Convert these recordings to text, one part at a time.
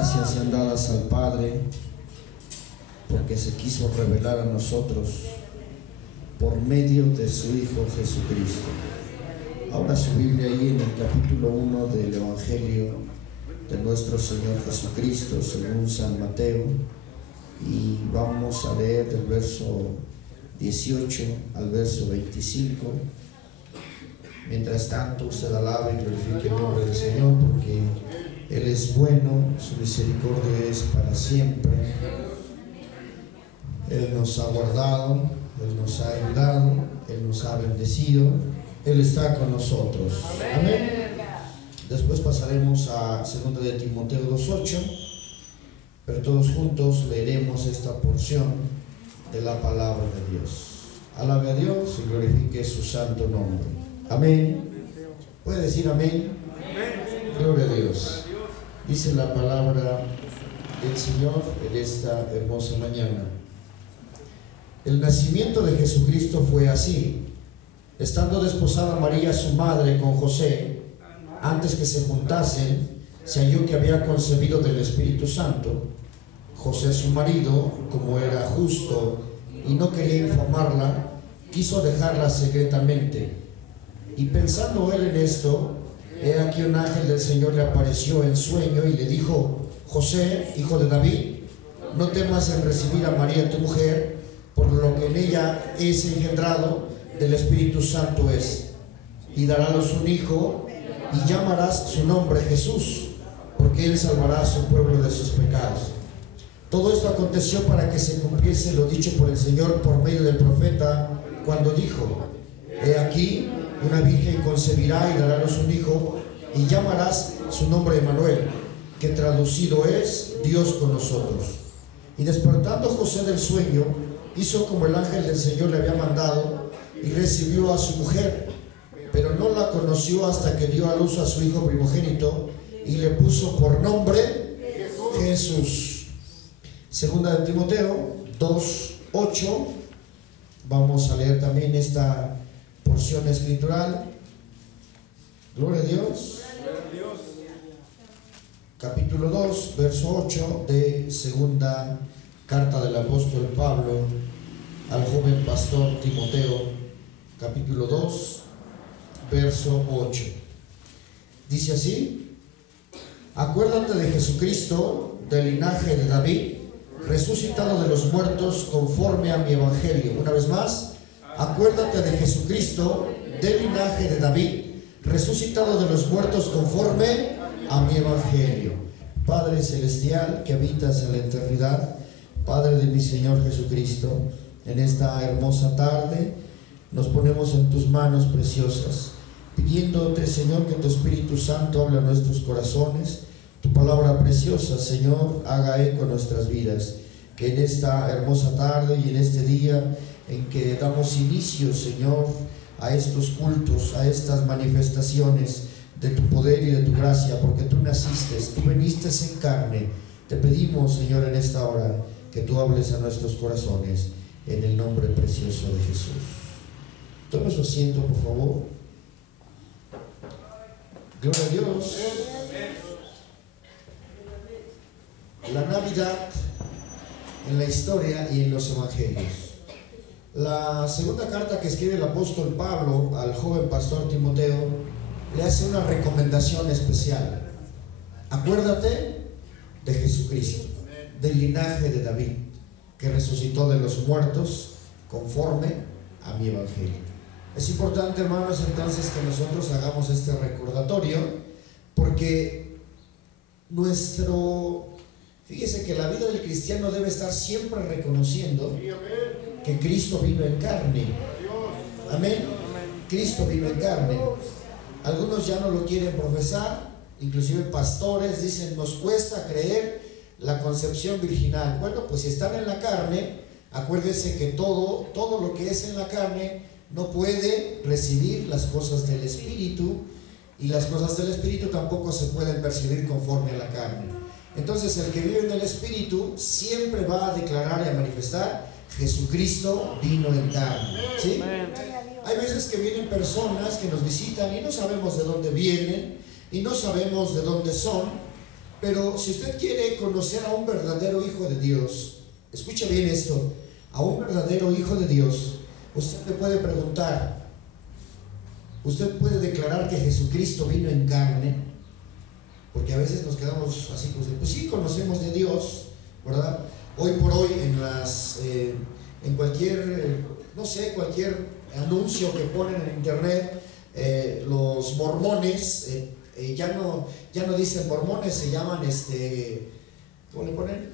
gracias sean dadas al Padre porque se quiso revelar a nosotros por medio de su Hijo Jesucristo. Ahora su Biblia ahí en el capítulo 1 del Evangelio de nuestro Señor Jesucristo según San Mateo, y vamos a leer del verso 18 al verso 25. Mientras tanto, usted alabe y glorifique el nombre del Señor, porque Él es bueno, su misericordia es para siempre. Él nos ha guardado, Él nos ha ayudado, Él nos ha bendecido, Él está con nosotros. Amén. Después pasaremos a 2 de Timoteo 2:8, pero todos juntos leeremos esta porción de la palabra de Dios. Alabe a Dios y glorifique su santo nombre. Amén. ¿Puede decir amén? Amén. Gloria a Dios. Dice la palabra del Señor en esta hermosa mañana. El nacimiento de Jesucristo fue así. Estando desposada María su madre con José, antes que se juntasen, se halló que había concebido del Espíritu Santo. José su marido, como era justo y no quería infamarla, quiso dejarla secretamente. Y pensando él en esto, he aquí un ángel del Señor le apareció en sueño y le dijo: José, hijo de David, no temas en recibir a María tu mujer, por lo que en ella es engendrado del Espíritu Santo es. Y dará a luz un hijo, y llamarás su nombre Jesús, porque él salvará a su pueblo de sus pecados. Todo esto aconteció para que se cumpliese lo dicho por el Señor por medio del profeta, cuando dijo: he aquí, una virgen concebirá y dará a luz un hijo, y llamarás su nombre Emmanuel, que traducido es Dios con nosotros. Y despertando José del sueño, hizo como el ángel del Señor le había mandado, y recibió a su mujer, pero no la conoció hasta que dio a luz a su hijo primogénito, y le puso por nombre Jesús. Segunda de Timoteo 2:8. Vamos a leer también esta porción escritural. Gloria a Dios. Capítulo 2, verso 8 de segunda carta del apóstol Pablo al joven pastor Timoteo, capítulo 2, verso 8. Dice así: acuérdate de Jesucristo, del linaje de David, resucitado de los muertos conforme a mi evangelio. Una vez más, acuérdate de Jesucristo, del linaje de David, resucitado de los muertos conforme a mi evangelio. Padre celestial que habitas en la eternidad, Padre de mi Señor Jesucristo, en esta hermosa tarde nos ponemos en tus manos preciosas, pidiéndote, Señor, que tu Espíritu Santo hable a nuestros corazones. Tu palabra preciosa, Señor, haga eco en nuestras vidas. Que en esta hermosa tarde y en este día en que damos inicio, Señor, a estos cultos, a estas manifestaciones de tu poder y de tu gracia, porque tú naciste, tú viniste en carne. Te pedimos, Señor, en esta hora que tú hables a nuestros corazones, en el nombre precioso de Jesús. Tome su asiento, por favor. Gloria a Dios. La Navidad en la historia y en los evangelios. La segunda carta que escribe el apóstol Pablo al joven pastor Timoteo le hace una recomendación especial. Acuérdate de Jesucristo, del linaje de David, que resucitó de los muertos conforme a mi evangelio. Es importante, hermanos, entonces que nosotros hagamos este recordatorio, porque fíjese que la vida del cristiano debe estar siempre reconociendo que Cristo vino en carne. Amén. Cristo vino en carne. Algunos ya no lo quieren profesar, inclusive pastores dicen: nos cuesta creer la concepción virginal. Bueno, pues si están en la carne, acuérdese que todo lo que es en la carne no puede recibir las cosas del Espíritu, y las cosas del Espíritu tampoco se pueden percibir conforme a la carne. Entonces el que vive en el Espíritu siempre va a declarar y a manifestar: Jesucristo vino en carne. ¿Sí? Hay veces que vienen personas que nos visitan y no sabemos de dónde vienen y no sabemos de dónde son, Pero si usted quiere conocer a un verdadero hijo de Dios, escucha bien esto, a un verdadero hijo de Dios, usted le puede preguntar, usted puede declarar que Jesucristo vino en carne, porque a veces nos quedamos así, pues sí conocemos de Dios, ¿verdad? Hoy por hoy en cualquier, no sé, cualquier anuncio que ponen en internet, los mormones, ya no dicen mormones, se llaman, ¿cómo le ponen?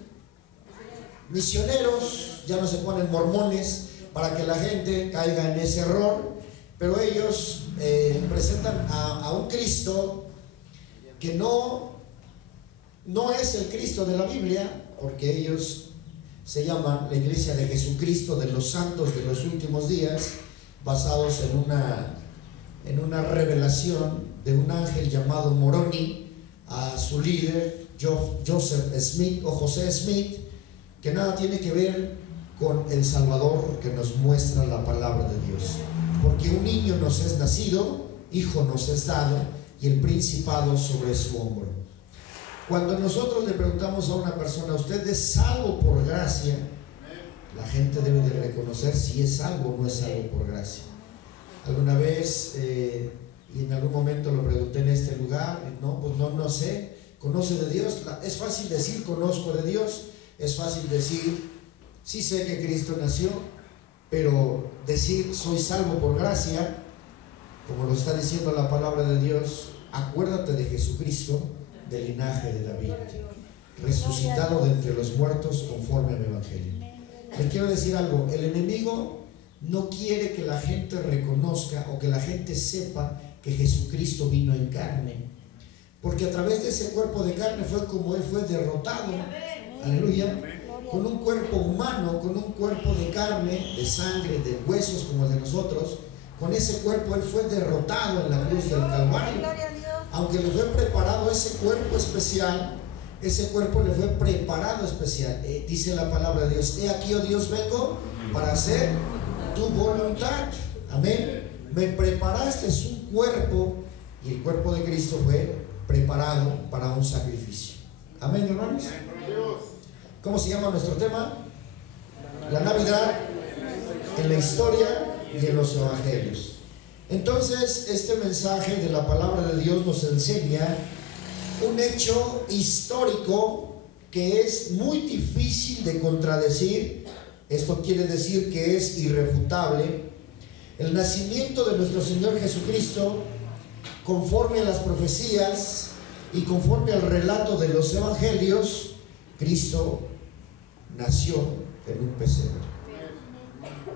Misioneros, ya no se ponen mormones, para que la gente caiga en ese error, pero ellos presentan a un Cristo que no es el Cristo de la Biblia, porque ellos se llaman la Iglesia de Jesucristo de los Santos de los Últimos Días, basados en una revelación de un ángel llamado Moroni a su líder Joseph Smith o José Smith, que nada tiene que ver con el Salvador que nos muestra la palabra de Dios, porque un niño nos es nacido, hijo nos es dado, y el principado sobre su hombro. Cuando nosotros le preguntamos a una persona, ¿usted es salvo por gracia?, la gente debe de reconocer si es salvo o no es salvo por gracia. Alguna vez y en algún momento lo pregunté en este lugar, no sé, ¿conoce de Dios? Es fácil decir conozco de Dios, es fácil decir sí sé que Cristo nació, pero decir soy salvo por gracia, como lo está diciendo la palabra de Dios, acuérdate de Jesucristo, del linaje de David, resucitado de entre los muertos conforme al Evangelio. Le quiero decir algo, el enemigo no quiere que la gente reconozca o que la gente sepa que Jesucristo vino en carne, porque a través de ese cuerpo de carne fue como Él fue derrotado, aleluya, con un cuerpo humano, con un cuerpo de carne, de sangre, de huesos como el de nosotros. Con ese cuerpo Él fue derrotado en la cruz del Calvario. Aunque le fue preparado ese cuerpo especial, ese cuerpo le fue preparado especial. Dice la palabra de Dios, he aquí, oh Dios, vengo para hacer tu voluntad. Amén. Me preparaste un cuerpo, y el cuerpo de Cristo fue preparado para un sacrificio. Amén, hermanos. ¿Cómo se llama nuestro tema? La Navidad en la historia y en los evangelios. Entonces, este mensaje de la palabra de Dios nos enseña un hecho histórico que es muy difícil de contradecir. Esto quiere decir que es irrefutable. El nacimiento de nuestro Señor Jesucristo, conforme a las profecías y conforme al relato de los evangelios, Cristo nació en un pesebre.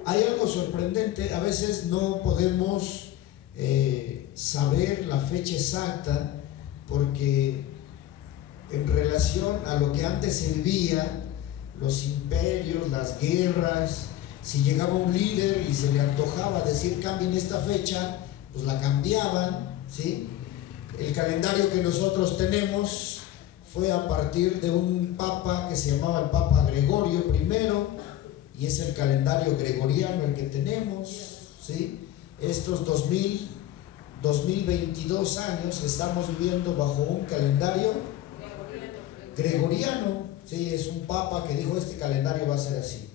Hay algo sorprendente, a veces no podemos saber la fecha exacta, porque en relación a lo que antes se vivía, los imperios, las guerras, si llegaba un líder y se le antojaba decir cambien esta fecha, pues la cambiaban, ¿sí? El calendario que nosotros tenemos fue a partir de un papa que se llamaba el Papa Gregorio I, y es el calendario gregoriano el que tenemos, ¿sí? Estos 2022 años estamos viviendo bajo un calendario gregoriano, ¿sí? Es un papa que dijo este calendario va a ser así.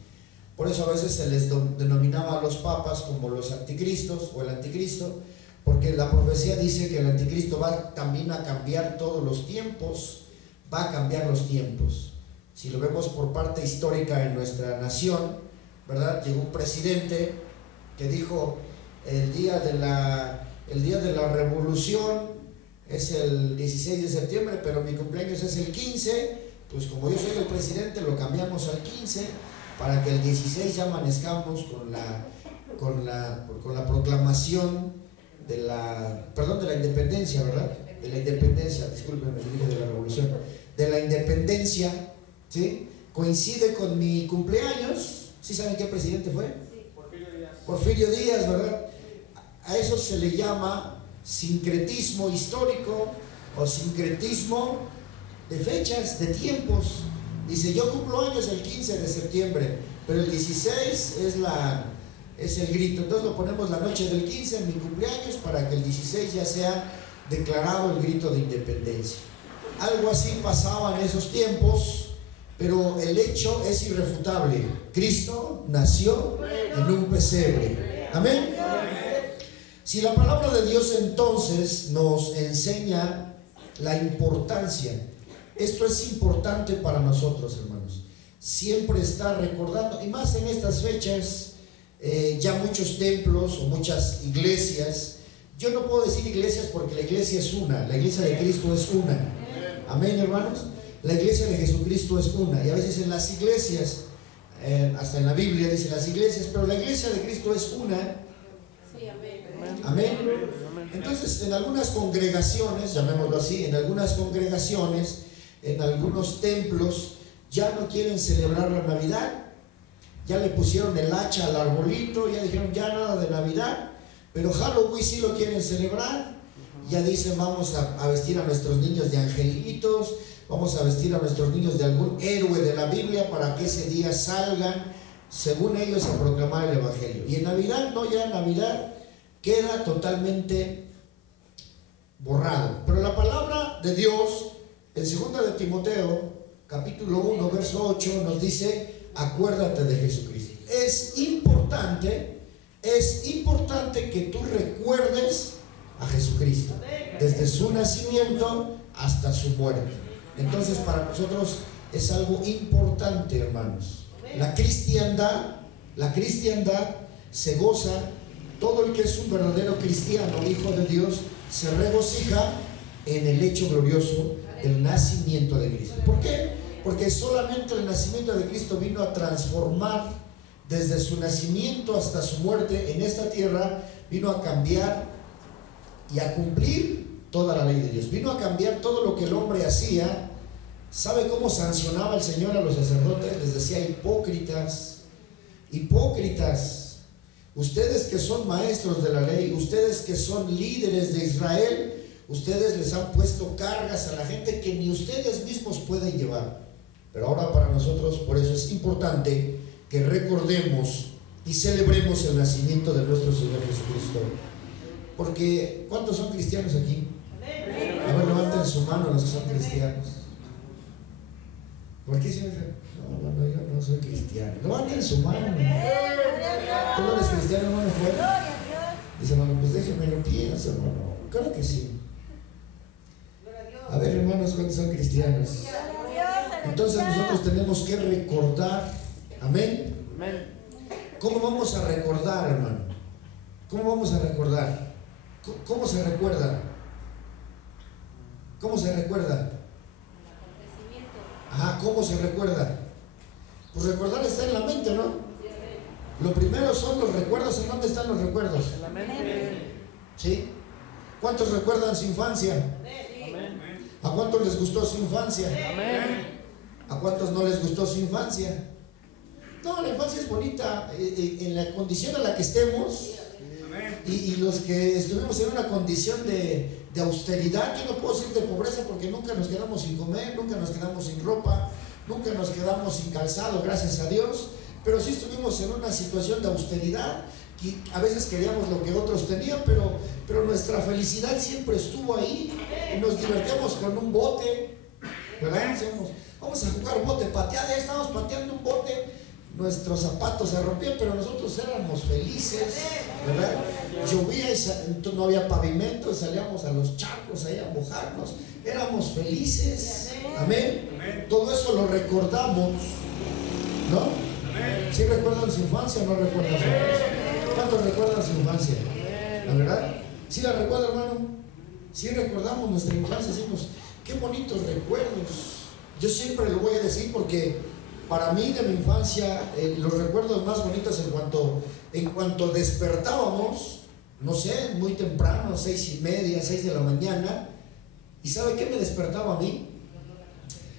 Por eso a veces se les denominaba a los papas como los anticristos o el anticristo, porque la profecía dice que el anticristo va también a cambiar todos los tiempos, va a cambiar los tiempos. Si lo vemos por parte histórica en nuestra nación, ¿verdad? Llegó un presidente que dijo el día de la revolución es el 16 de septiembre, pero mi cumpleaños es el 15, pues como yo soy el presidente lo cambiamos al 15 para que el 16 ya amanezcamos con la proclamación de la independencia, ¿verdad? De la independencia, discúlpenme, dije de la revolución, de la independencia, ¿sí? Coincide con mi cumpleaños. ¿Sí saben qué presidente fue? Sí, Porfirio Díaz. Porfirio Díaz, ¿verdad? A eso se le llama sincretismo histórico o sincretismo de fechas, de tiempos. Dice, yo cumplo años el 15 de septiembre, pero el 16 es el grito. Entonces lo ponemos la noche del 15 en mi cumpleaños para que el 16 ya sea declarado el grito de independencia. Algo así pasaba en esos tiempos, pero el hecho es irrefutable. Cristo nació en un pesebre. Amén. Si la palabra de Dios entonces nos enseña la importancia, esto es importante para nosotros, hermanos, siempre estar recordando, y más en estas fechas, ya muchos templos o muchas iglesias, yo no puedo decir iglesias porque la iglesia es una, la iglesia de Cristo es una. Amén, hermanos. La iglesia de Jesucristo es una, y a veces en las iglesias, hasta en la Biblia dice las iglesias, pero la iglesia de Cristo es una. Amén. Entonces, en algunas congregaciones, llamémoslo así, en algunas congregaciones, en algunos templos, ya no quieren celebrar la Navidad. Ya le pusieron el hacha al arbolito, ya dijeron ya nada de Navidad, pero Halloween sí lo quieren celebrar. Ya dicen vamos a vestir a nuestros niños de angelitos, vamos a vestir a nuestros niños de algún héroe de la Biblia para que ese día salgan, según ellos, a proclamar el Evangelio. Y en Navidad, no, ya en Navidad queda totalmente borrado. Pero la palabra de Dios, en 2 de Timoteo, capítulo 1, verso 8, nos dice, acuérdate de Jesucristo. Es importante que tú recuerdes a Jesucristo, desde su nacimiento hasta su muerte. Entonces para nosotros es algo importante, hermanos. La cristiandad se goza, todo el que es un verdadero cristiano, hijo de Dios, se regocija en el hecho glorioso del nacimiento de Cristo. ¿Por qué? Porque solamente el nacimiento de Cristo vino a transformar, desde su nacimiento hasta su muerte en esta tierra, vino a cambiar y a cumplir toda la ley de Dios. Vino a cambiar todo lo que el hombre hacía. ¿Sabe cómo sancionaba el Señor a los sacerdotes? Les decía, hipócritas, ustedes que son maestros de la ley, ustedes que son líderes de Israel, ustedes les han puesto cargas a la gente que ni ustedes mismos pueden llevar. Pero ahora para nosotros, por eso es importante que recordemos y celebremos el nacimiento de nuestro Señor Jesucristo. Porque, ¿cuántos son cristianos aquí? A ver, levanten su mano los que son cristianos. ¿Por qué se me dice? No, yo no soy cristiano. Levanten su mano. ¿Tú no eres cristiano, hermano Juan? Dice, hermano, pues déjenme lo pienso, hermano. Claro que sí. A ver, hermanos, ¿cuántos son cristianos? Entonces nosotros tenemos que recordar. Amén. ¿Cómo vamos a recordar, hermano? ¿Cómo vamos a recordar? ¿Cómo se recuerda? ¿Cómo se recuerda? Ajá, ¿cómo se recuerda? Pues recordar está en la mente, ¿no? Lo primero son los recuerdos. ¿En dónde están los recuerdos? En la mente. ¿Sí? ¿Cuántos recuerdan su infancia? ¿A cuántos les gustó su infancia? ¿A cuántos no les gustó su infancia? No, la infancia es bonita, en la condición en la que estemos. Y los que estuvimos en una condición de austeridad, yo no puedo decir de pobreza porque nunca nos quedamos sin comer, nunca nos quedamos sin ropa, nunca nos quedamos sin calzado, gracias a Dios, pero sí estuvimos en una situación de austeridad, y a veces queríamos lo que otros tenían, pero nuestra felicidad siempre estuvo ahí, y nos divertíamos con un bote, ¿verdad? Decíamos, vamos a jugar bote, pateada, estábamos pateando un bote. Nuestros zapatos se rompían, pero nosotros éramos felices, ¿verdad? Llovía y no había pavimento, salíamos a los charcos ahí a mojarnos, éramos felices. Amén. Todo eso lo recordamos, ¿no? ¿Sí recuerdan su infancia o no recuerdan su infancia? ¿Cuántos recuerdan su infancia? ¿La verdad? ¿Sí la recuerdan, hermano? Sí recordamos nuestra infancia, decimos, qué bonitos recuerdos. Yo siempre lo voy a decir porque para mí de mi infancia, los recuerdos más bonitos en cuanto despertábamos, no sé, muy temprano, 6:30, 6 de la mañana, ¿y sabe qué me despertaba a mí?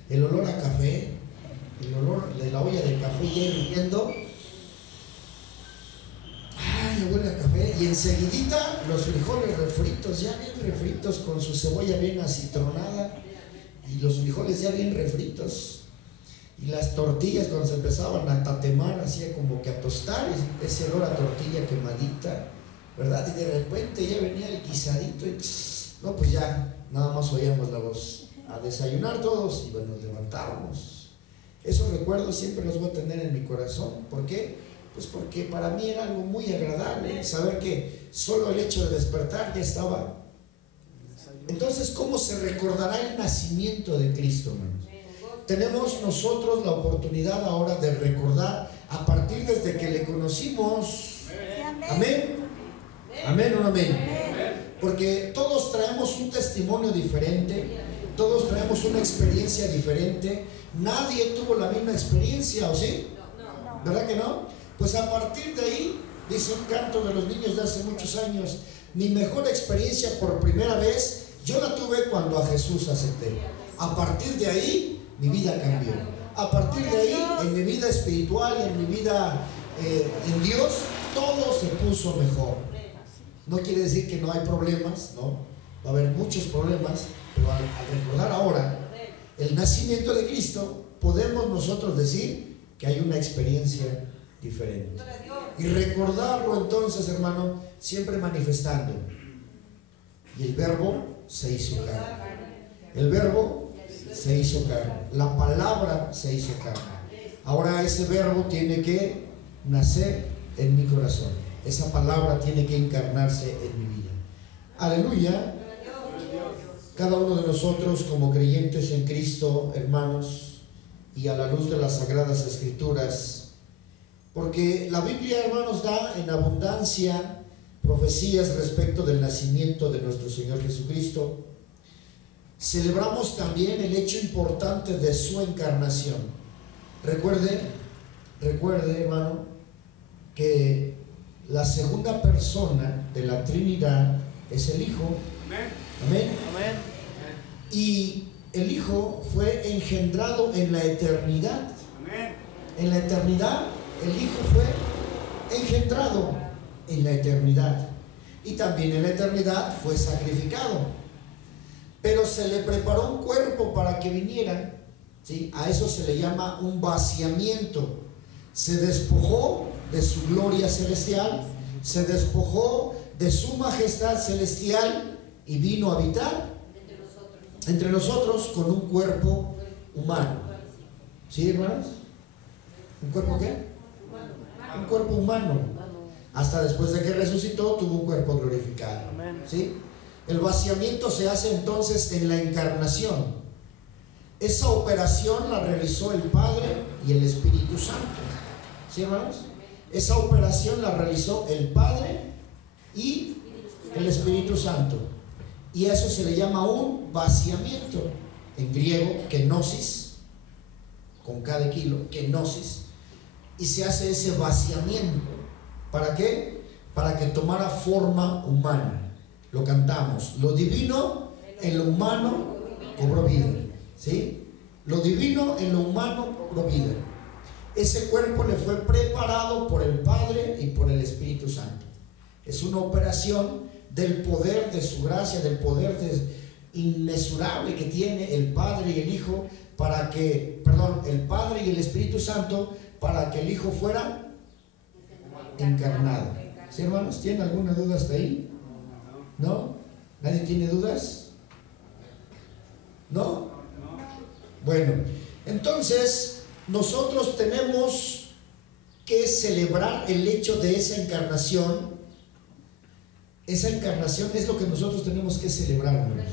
El olor a café, el olor de la olla de café ya hirviendo. Ay, huele a café. Y enseguidita los frijoles refritos, ya bien refritos, con su cebolla bien acitronada, y los frijoles ya bien refritos. Y las tortillas cuando se empezaban a tatemar, hacía como que a tostar, ese olor a tortilla quemadita, ¿verdad? Y de repente ya venía el guisadito y no, pues ya, nada más oíamos la voz. a desayunar todos y bueno, nos levantábamos. Esos recuerdos siempre los voy a tener en mi corazón. ¿Por qué? Pues porque para mí era algo muy agradable saber que solo el hecho de despertar ya estaba. Entonces, ¿cómo se recordará el nacimiento de Cristo, hermanos? Tenemos nosotros la oportunidad ahora de recordar a partir desde que le conocimos. Amén. Amén o no amén. Porque todos traemos un testimonio diferente, todos traemos una experiencia diferente. Nadie tuvo la misma experiencia, ¿o sí? ¿Verdad que no? Pues a partir de ahí, dice un canto de los niños de hace muchos años, mi mejor experiencia por primera vez, yo la tuve cuando a Jesús acepté. A partir de ahí, mi vida cambió. A partir de ahí, en mi vida espiritual y en mi vida en Dios, todo se puso mejor. No quiere decir que no hay problemas, ¿no? Va a haber muchos problemas, pero al recordar ahora el nacimiento de Cristo, podemos nosotros decir que hay una experiencia diferente. Y recordarlo entonces, hermano, siempre manifestando. Y el verbo se hizo carne. El verbo se hizo carne. La palabra se hizo carne. Ahora ese verbo tiene que nacer en mi corazón. Esa palabra tiene que encarnarse en mi vida. Aleluya. Cada uno de nosotros como creyentes en Cristo, hermanos, y a la luz de las Sagradas Escrituras, porque la Biblia, hermanos, da en abundancia profecías respecto del nacimiento de nuestro Señor Jesucristo. Celebramos también el hecho importante de su encarnación. Recuerde, hermano, que la segunda persona de la Trinidad es el Hijo. Amén. Amén. Y el Hijo fue engendrado en la eternidad. Amén. En la eternidad, el Hijo fue engendrado en la eternidad. Y también en la eternidad fue sacrificado. Pero se le preparó un cuerpo para que viniera, ¿sí? A eso se le llama un vaciamiento. Se despojó de su gloria celestial, se despojó de su majestad celestial y vino a habitar entre nosotros con un cuerpo humano. ¿Sí, hermanos? ¿Un cuerpo qué? Un cuerpo humano. Hasta después de que resucitó tuvo un cuerpo glorificado. ¿Sí? El vaciamiento se hace entonces en la encarnación. Esa operación la realizó el Padre y el Espíritu Santo. ¿Sí, hermanos? Esa operación la realizó el Padre y el Espíritu Santo. Y a eso se le llama un vaciamiento. En griego, kenosis, con cada kilo, kenosis. Y se hace ese vaciamiento. ¿Para qué? Para que tomara forma humana. Lo cantamos. Lo divino en lo humano cobró vida. ¿Sí? Lo divino en lo humano cobró vida. Ese cuerpo le fue preparado por el Padre y por el Espíritu Santo. Es una operación del poder de su gracia, del poder inmesurable que tiene el Padre y el Hijo para que, el Padre y el Espíritu Santo para que el Hijo fuera encarnado. ¿Sí, hermanos? ¿Tienen alguna duda hasta ahí? ¿No? ¿Nadie tiene dudas? ¿No? Bueno, entonces nosotros tenemos que celebrar el hecho de esa encarnación. Esa encarnación es lo que nosotros tenemos que celebrar, hermanos,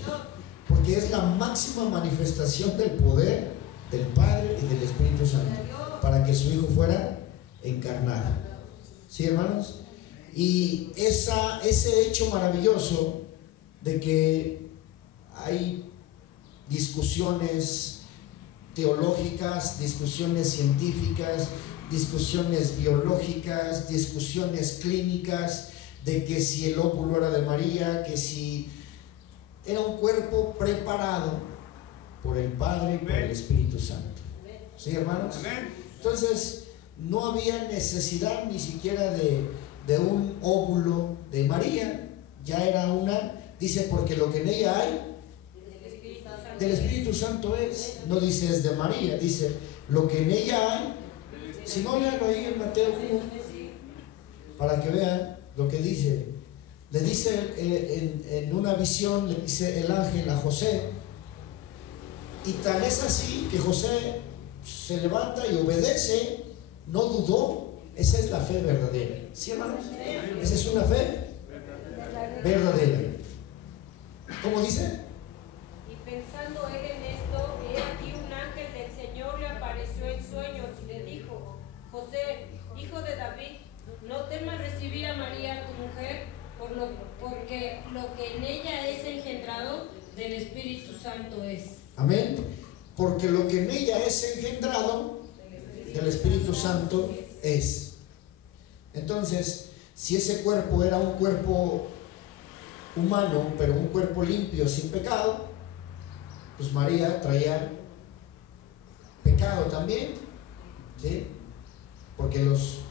porque es la máxima manifestación del poder del Padre y del Espíritu Santo para que su Hijo fuera encarnado. ¿Sí, hermanos? Y ese hecho maravilloso de que hay discusiones teológicas, discusiones científicas, discusiones biológicas, discusiones clínicas, de que si el óvulo era de María, que si era un cuerpo preparado por el Padre y por el Espíritu Santo. ¿Sí, hermanos? Entonces, no había necesidad ni siquiera de un óvulo de María, ya era dice, porque lo que en ella hay, del Espíritu Santo es, no dice es de María, dice, lo que en ella hay, si no leanlo ahí en Mateo 1, para que vean lo que dice. Le dice en una visión, le dice el ángel a José, Y tan es así que José se levanta y obedece, no dudó. Esa es la fe verdadera. ¿Sí, hermanos? Esa es una fe verdadera. ¿Cómo dice? Y pensando él en esto, he aquí un ángel del Señor le apareció en sueños y le dijo: José, hijo de David, no temas recibir a María tu mujer, porque lo que en ella es engendrado del Espíritu Santo es. Amén. Porque lo que en ella es engendrado del Espíritu Santo es. Entonces, si ese cuerpo era un cuerpo humano, pero un cuerpo limpio, sin pecado, pues María traía pecado también, ¿sí? Porque los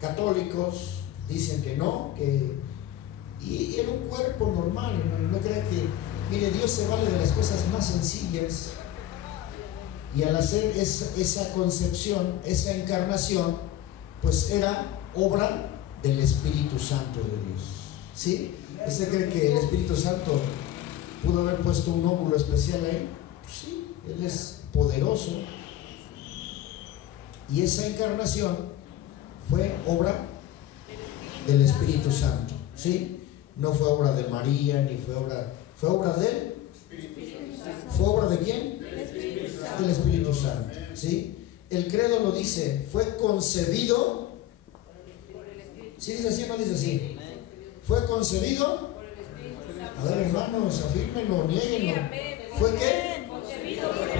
católicos dicen que no, y era un cuerpo normal. No crea que, mire, Dios se vale de las cosas más sencillas, y al hacer esa concepción, esa encarnación, pues era obra del Espíritu Santo de Dios, ¿sí? ¿Usted cree que el Espíritu Santo pudo haber puesto un óvulo especial ahí? Pues sí, Él es poderoso. Y esa encarnación fue obra del Espíritu Santo, ¿sí? No fue obra de María, ni fue obra de Él. ¿Fue obra de quién? Del Espíritu Santo, ¿sí? El credo lo dice, fue concebido. ¿Sí dice así o no dice así? ¿Fue concebido? A ver, hermanos, afírmenlo, niéguenlo. ¿Fue qué?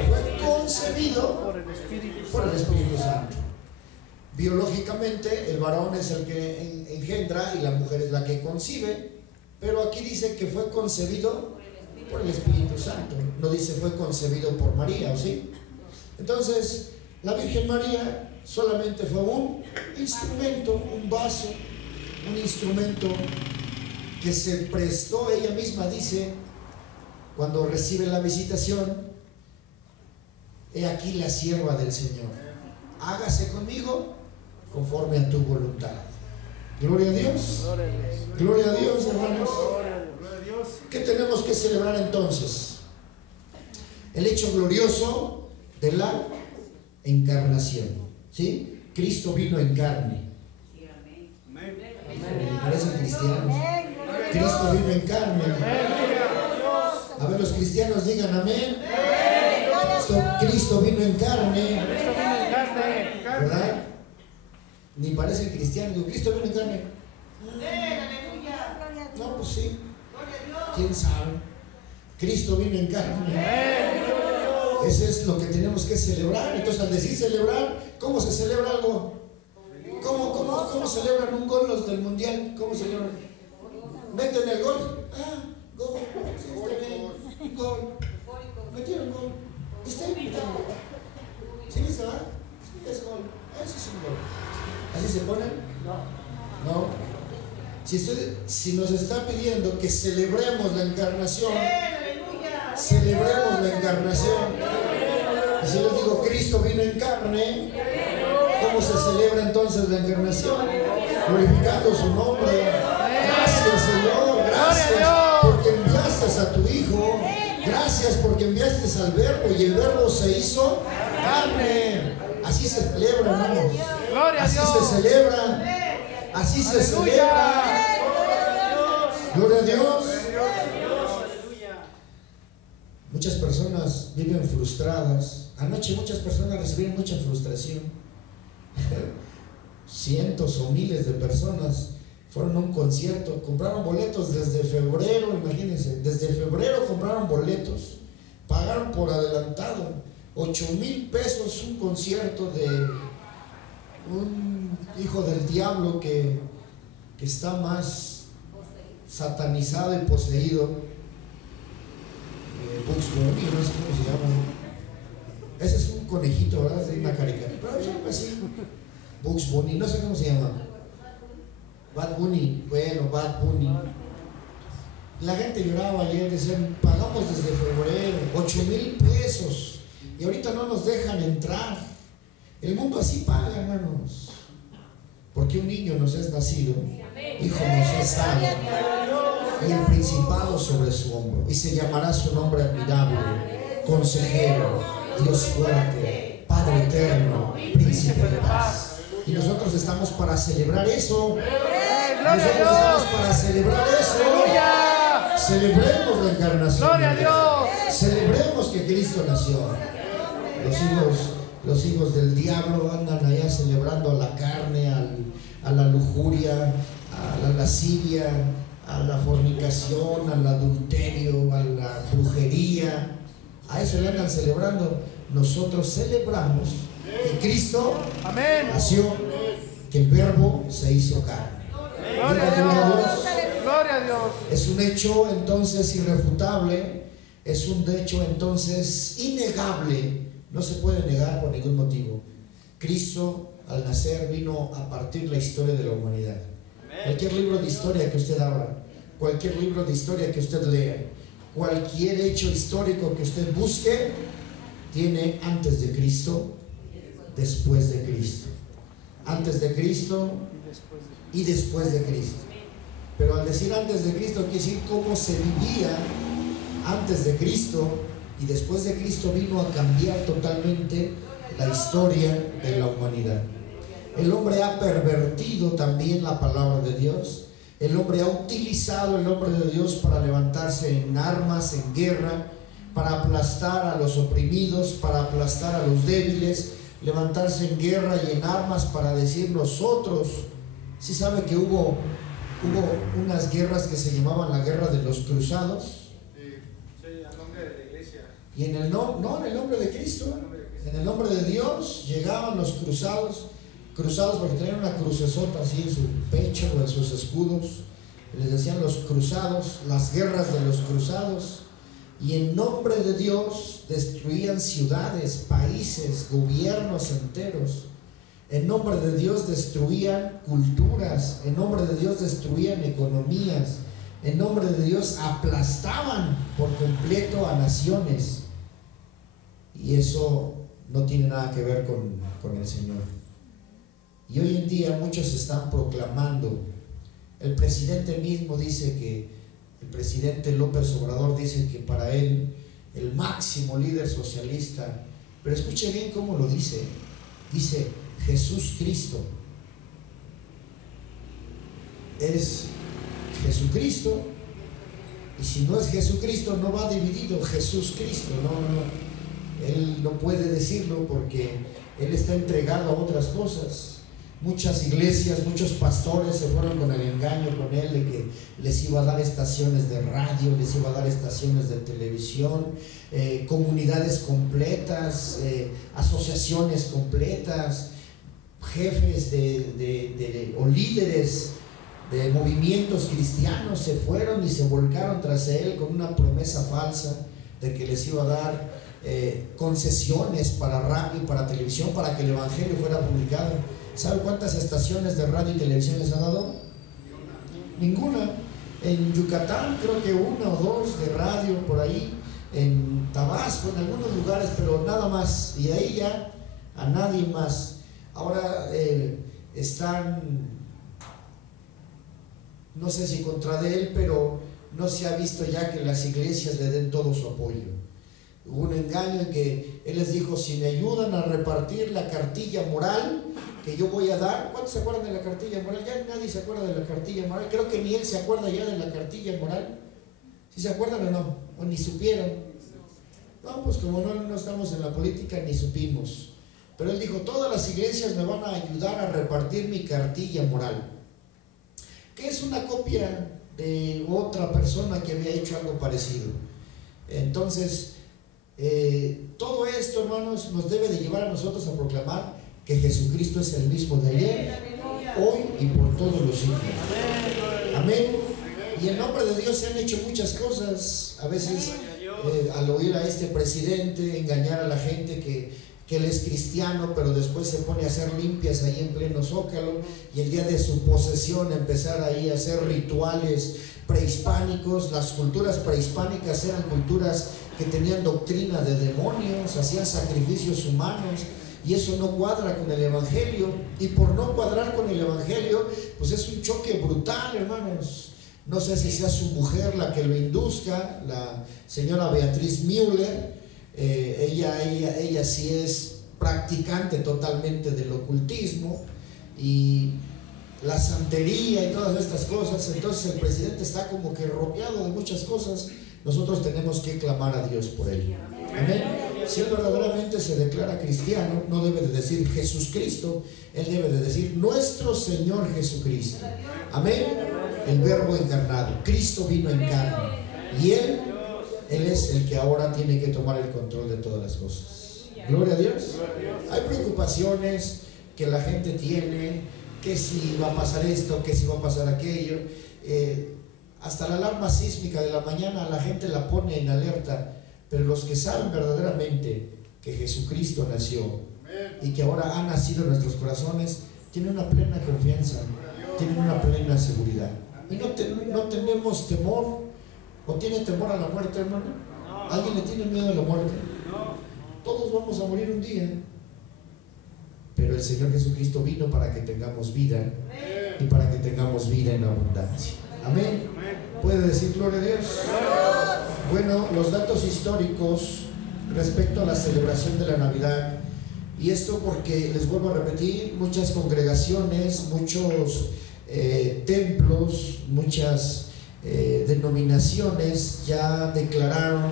Fue concebido por el Espíritu Santo. Biológicamente, el varón es el que engendra y la mujer es la que concibe, pero aquí dice que fue concebido por el Espíritu Santo. No dice fue concebido por María, ¿o sí? Entonces, la Virgen María solamente fue un instrumento, un vaso, un instrumento que se prestó. Ella misma dice, cuando recibe la visitación: he aquí la sierva del Señor, hágase conmigo conforme a tu voluntad. Gloria a Dios. Gloria a Dios, hermanos. ¿Qué tenemos que celebrar entonces? El hecho glorioso de la encarnación, ¿sí? Cristo vino en carne. ¿Me parecen cristianos? Cristo vino en carne. A ver, los cristianos digan amén. Cristo vino en carne, ¿verdad? Ni parecen cristianos. Digo, Cristo vino en carne. No, pues sí. ¿Quién sabe? Cristo vino en carne. Eso es lo que tenemos que celebrar. Entonces, al decir celebrar, ¿cómo se celebra algo? ¿Cómo celebran un gol los del mundial? ¿Cómo celebran? Meten el gol. Ah, gol. Sí, está bien. Gol. Metieron gol. ¿Viste? Metieron gol. ¿Sí viste, va? Sí, es gol. Eso es un gol. ¿Así se ponen? No. Si nos está pidiendo que celebremos la encarnación, celebremos la encarnación. Y si les digo Cristo vino en carne, ¿cómo se celebra entonces la encarnación? Glorificando su nombre. Gracias, Señor, gracias porque enviaste a tu Hijo. Gracias porque enviaste al Verbo y el Verbo se hizo carne. Así se celebra, hermanos. Así se celebra. Así se celebra. Gloria a Dios. Muchas personas viven frustradas. Anoche muchas personas recibieron mucha frustración. Cientos o miles de personas fueron a un concierto, compraron boletos desde febrero, imagínense, desde febrero compraron boletos, pagaron por adelantado 8,000 pesos un concierto de un hijo del diablo que está más satanizado y poseído. Bugs Bunny, no sé cómo se llama. Ese es un conejito, ¿verdad? Es una caricatura, pero se llama así. Bugs Bunny, no sé cómo se llama. Bad Bunny, bueno, Bad Bunny. La gente lloraba ayer, decían, pagamos desde febrero 8,000 pesos y ahorita no nos dejan entrar. El mundo así paga, hermanos. Porque un niño nos es nacido, hijo nos es dado, y el principado sobre su hombro, y se llamará su nombre admirable, Consejero, Dios fuerte, Padre eterno, Príncipe de paz. Y nosotros estamos para celebrar eso. Nosotros estamos para celebrar eso. Celebremos la encarnación. Gloria a Dios. Celebremos que Cristo nació. Los hijos del diablo andan allá celebrando a la carne, a la lujuria, a la lascivia, a la fornicación, al adulterio, a la brujería. A eso le andan celebrando. Nosotros celebramos que Cristo nació, que el Verbo se hizo carne. Gloria a Dios. Gloria a Dios. Es un hecho entonces irrefutable, es un hecho entonces innegable, no se puede negar por ningún motivo. Cristo al nacer vino a partir la historia de la humanidad. Cualquier libro de historia que usted abra, cualquier libro de historia que usted lea, cualquier hecho histórico que usted busque, tiene antes de Cristo, después de Cristo. Antes de Cristo y después de Cristo. Pero al decir antes de Cristo, quiere decir cómo se vivía antes de Cristo, y después de Cristo vino a cambiar totalmente la historia de la humanidad. El hombre ha pervertido también la palabra de Dios. El hombre ha utilizado el nombre de Dios para levantarse en armas, en guerra, para aplastar a los oprimidos, para aplastar a los débiles, levantarse en guerra y en armas para decir nosotros. ¿Sí sabe que hubo unas guerras que se llamaban la guerra de los cruzados? Sí, al nombre de la iglesia. Y en el no en el nombre de Cristo, en el nombre de Dios llegaban los cruzados porque tenían una crucesota así en su pecho o en sus escudos. Les decían los cruzados, las guerras de los cruzados. Y en nombre de Dios destruían ciudades, países, gobiernos enteros. En nombre de Dios destruían culturas. En nombre de Dios destruían economías. En nombre de Dios aplastaban por completo a naciones. Y eso no tiene nada que ver con el Señor. Y hoy en día muchos están proclamando. El presidente mismo dice que, el presidente López Obrador dice que para él el máximo líder socialista, pero escuche bien cómo lo dice. Dice Jesús Cristo. Es Jesucristo, y si no es Jesucristo no va dividido. Jesús Cristo, él no puede decirlo porque él está entregado a otras cosas. Muchas iglesias, muchos pastores se fueron con el engaño con él de que les iba a dar estaciones de radio, les iba a dar estaciones de televisión, comunidades completas, asociaciones completas, jefes o líderes de movimientos cristianos se fueron y se volcaron tras él con una promesa falsa de que les iba a dar concesiones para radio y para televisión para que el evangelio fuera publicado. ¿Sabe cuántas estaciones de radio y televisión les ha dado? Ninguna. En Yucatán creo que 1 o 2 de radio por ahí, en Tabasco, en algunos lugares, pero nada más. Y de ahí ya a nadie más. Ahora están, no sé si contra de él, pero no se ha visto ya que las iglesias le den todo su apoyo. Hubo un engaño en que él les dijo: si me ayudan a repartir la cartilla moral que yo voy a dar. ¿Cuántos se acuerdan de la cartilla moral? Ya nadie se acuerda de la cartilla moral. Creo que ni él se acuerda ya de la cartilla moral. ¿Sí se acuerdan o no? ¿O ni supieron? No, pues como no estamos en la política, ni supimos. Pero él dijo: todas las iglesias me van a ayudar a repartir mi cartilla moral, que es una copia de otra persona que había hecho algo parecido. Entonces todo esto, hermanos, nos debe de llevar a nosotros a proclamar que Jesucristo es el mismo de ayer, hoy y por todos los siglos. Amén. Y en nombre de Dios se han hecho muchas cosas. A veces al oír a este presidente engañar a la gente que él es cristiano, pero después se pone a hacer limpias ahí en pleno Zócalo, y el día de su posesión empezar ahí a hacer rituales prehispánicos. Las culturas prehispánicas eran culturas que tenían doctrina de demonios, hacían sacrificios humanos, y eso no cuadra con el evangelio. Y por no cuadrar con el evangelio, pues es un choque brutal, hermanos. No sé si sea su mujer la que lo induzca, la señora Beatriz Müller, ella sí es practicante totalmente del ocultismo y la santería y todas estas cosas. Entonces el presidente está como que rodeado de muchas cosas. Nosotros tenemos que clamar a Dios por él. Amén. Si él verdaderamente se declara cristiano, no debe de decir Jesús Cristo, él debe de decir nuestro Señor Jesucristo. Amén. El verbo encarnado, Cristo vino en carne y él es el que ahora tiene que tomar el control de todas las cosas. Gloria a Dios. Hay preocupaciones que la gente tiene, que si va a pasar esto, que si va a pasar aquello. Hasta la alarma sísmica de la mañana la gente la pone en alerta, pero los que saben verdaderamente que Jesucristo nació y que ahora ha nacido en nuestros corazones, tienen una plena confianza, tienen una plena seguridad. Y no tenemos temor. ¿O tiene temor a la muerte, hermano? ¿Alguien le tiene miedo a la muerte? Todos vamos a morir un día. Pero el Señor Jesucristo vino para que tengamos vida y para que tengamos vida en abundancia. Amén. ¿Puede decir gloria a Dios? Bueno, los datos históricos respecto a la celebración de la Navidad, y esto porque les vuelvo a repetir, muchas congregaciones, muchos templos, muchas denominaciones ya declararon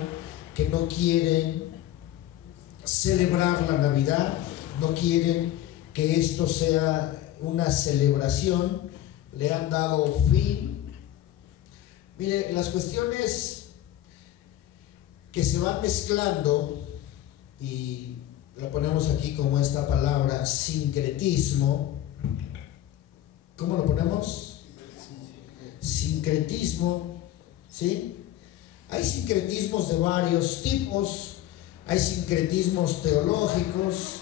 que no quieren celebrar la Navidad, no quieren que esto sea una celebración, le han dado fin. Mire, las cuestiones que se van mezclando, y la ponemos aquí como esta palabra, sincretismo. ¿Cómo lo ponemos? Sincretismo, ¿sí? Hay sincretismos de varios tipos, hay sincretismos teológicos,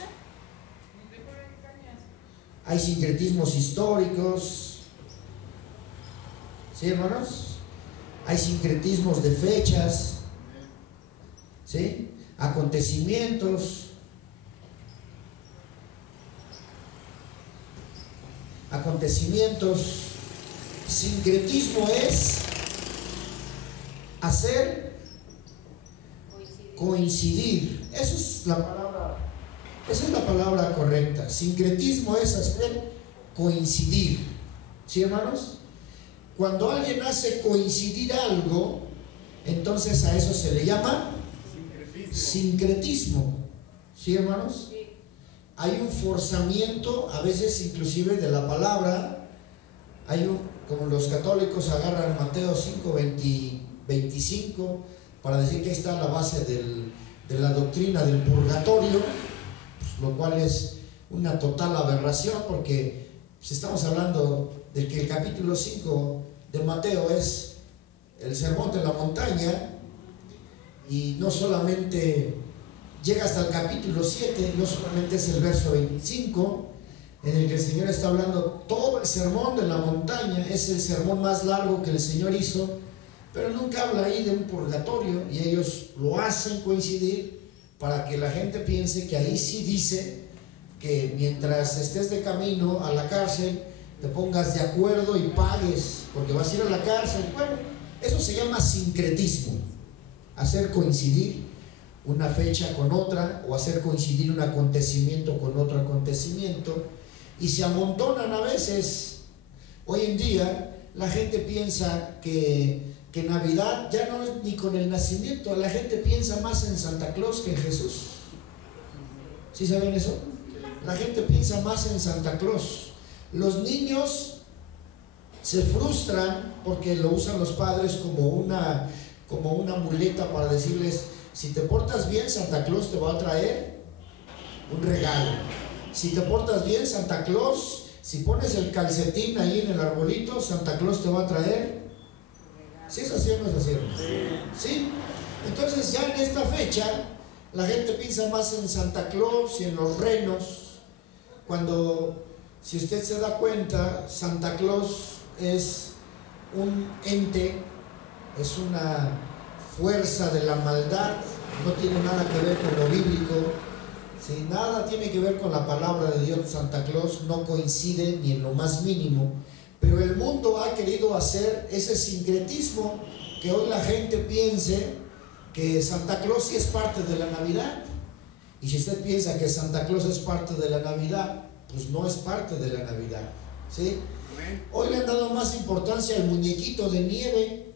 hay sincretismos históricos, ¿sí, hermanos? Hay sincretismos de fechas, ¿sí? Acontecimientos. Sincretismo es hacer coincidir. Esa es la palabra correcta. Sincretismo es hacer coincidir. ¿Sí, hermanos? Cuando alguien hace coincidir algo, entonces a eso se le llama sincretismo. ¿Sí, hermanos? Hay un forzamiento, a veces inclusive de la palabra. Como los católicos agarran Mateo 5:25 para decir que ahí está la base de la doctrina del purgatorio, pues, lo cual es una total aberración, porque pues, estamos hablando de que el capítulo 5 de Mateo es el sermón de la montaña, y no solamente llega hasta el capítulo 7, no solamente es el verso 25 en el que el Señor está hablando todo el sermón de la montaña. Es el sermón más largo que el Señor hizo, pero nunca habla ahí de un purgatorio, y ellos lo hacen coincidir para que la gente piense que ahí sí dice que mientras estés de camino a la cárcel te pongas de acuerdo y pagues porque vas a ir a la cárcel. Bueno, eso se llama sincretismo, hacer coincidir una fecha con otra, o hacer coincidir un acontecimiento con otro acontecimiento, y se amontonan a veces. Hoy en día la gente piensa que Navidad ya no es ni con el nacimiento, la gente piensa más en Santa Claus que en Jesús. ¿Sí saben eso? La gente piensa más en Santa Claus. Los niños se frustran porque lo usan los padres como una muleta para decirles: si te portas bien, Santa Claus te va a traer un regalo. Si te portas bien, Santa Claus, si pones el calcetín ahí en el arbolito, Santa Claus te va a traer. ¿Sí es así o no es así? ¿Sí? Entonces ya en esta fecha la gente piensa más en Santa Claus y en los renos, cuando, si usted se da cuenta, Santa Claus es un ente, es una fuerza de la maldad, no tiene nada que ver con lo bíblico, ¿sí? Nada tiene que ver con la palabra de Dios. Santa Claus no coincide ni en lo más mínimo, pero el mundo ha querido hacer ese sincretismo, que hoy la gente piense que Santa Claus sí es parte de la Navidad. Y si usted piensa que Santa Claus es parte de la Navidad, pues no es parte de la Navidad, ¿sí? Hoy le han dado más importancia al muñequito de nieve,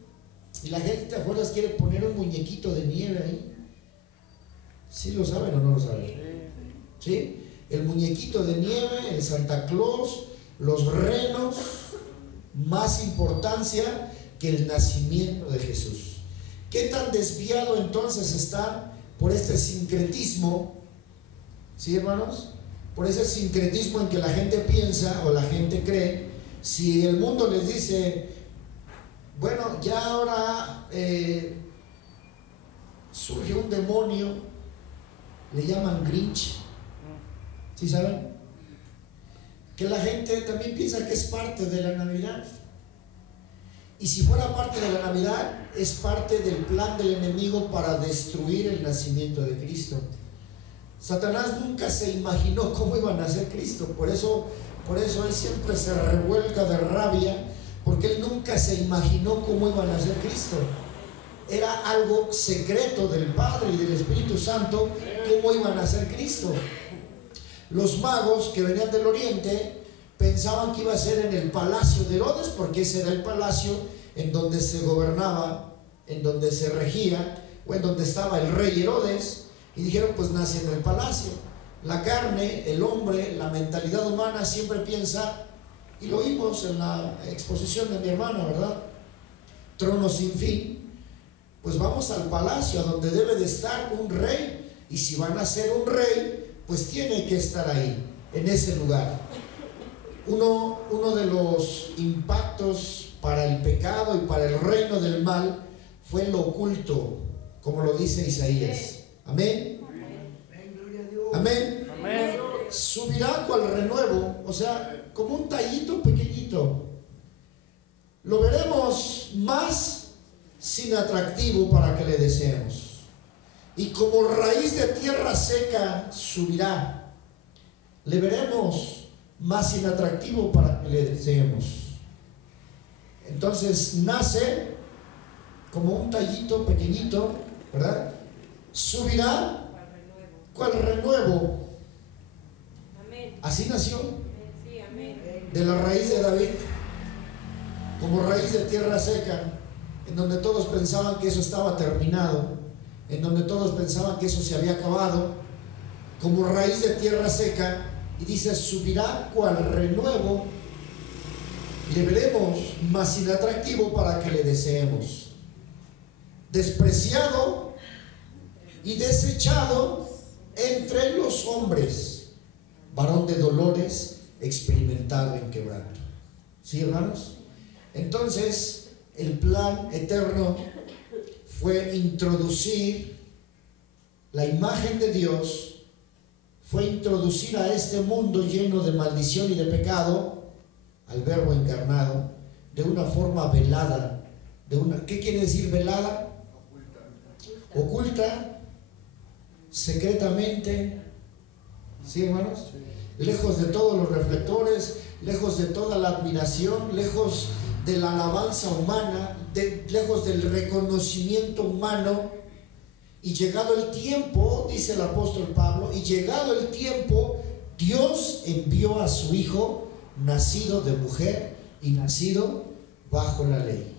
y la gente afuera quiere poner un muñequito de nieve ahí. ¿Sí lo saben o no lo saben? ¿Sí? El muñequito de nieve, el Santa Claus, los renos, más importancia que el nacimiento de Jesús. ¿Qué tan desviado entonces está por este sincretismo? ¿Sí, hermanos? Por ese sincretismo en que la gente piensa o la gente cree. Si el mundo les dice, bueno, ya ahora surge un demonio, le llaman Grinch, ¿sí saben? Que la gente también piensa que es parte de la Navidad. Y si fuera parte de la Navidad, es parte del plan del enemigo para destruir el nacimiento de Cristo. Satanás nunca se imaginó cómo iba a nacer Cristo. Por eso él siempre se revuelca de rabia, porque él nunca se imaginó cómo iba a nacer Cristo. Era algo secreto del Padre y del Espíritu Santo cómo iba a nacer Cristo. Los magos que venían del oriente pensaban que iba a ser en el palacio de Herodes, porque ese era el palacio en donde se gobernaba, en donde se regía, o en donde estaba el rey Herodes, y dijeron, pues nace en el palacio. La carne, el hombre, la mentalidad humana siempre piensa, y lo vimos en la exposición de mi hermana, ¿verdad? Trono sin fin. Pues vamos al palacio, a donde debe de estar un rey, y si van a ser un rey, pues tiene que estar ahí, en ese lugar. Uno de los impactos para el pecado y para el reino del mal fue lo oculto, como lo dice Isaías. Amén. Amén. Amén. Subirá cual renuevo, o sea, como un tallito pequeñito. Lo veremos más sin atractivo para que le deseemos. Y como raíz de tierra seca subirá. Le veremos más inatractivo para que le deseemos. Entonces nace como un tallito pequeñito, ¿verdad? Subirá cual renuevo. Amén. Así nació. Sí, amén. De la raíz de David, como raíz de tierra seca, en donde todos pensaban que eso estaba terminado, en donde todos pensaban que eso se había acabado, como raíz de tierra seca. Y dice, subirá cual renuevo, le veremos más inatractivo para que le deseemos. Despreciado y desechado entre los hombres, varón de dolores, experimentado en quebranto. ¿Sí, hermanos? Entonces, el plan eterno fue introducir la imagen de Dios, fue introducir a este mundo lleno de maldición y de pecado al Verbo encarnado de una forma velada. ¿Qué quiere decir velada? Oculta, secretamente. ¿Sí, hermanos? Lejos de todos los reflectores, lejos de toda la admiración, lejos de la alabanza humana, lejos del reconocimiento humano. Y llegado el tiempo, dice el apóstol Pablo, y llegado el tiempo, Dios envió a su Hijo, nacido de mujer y nacido bajo la ley.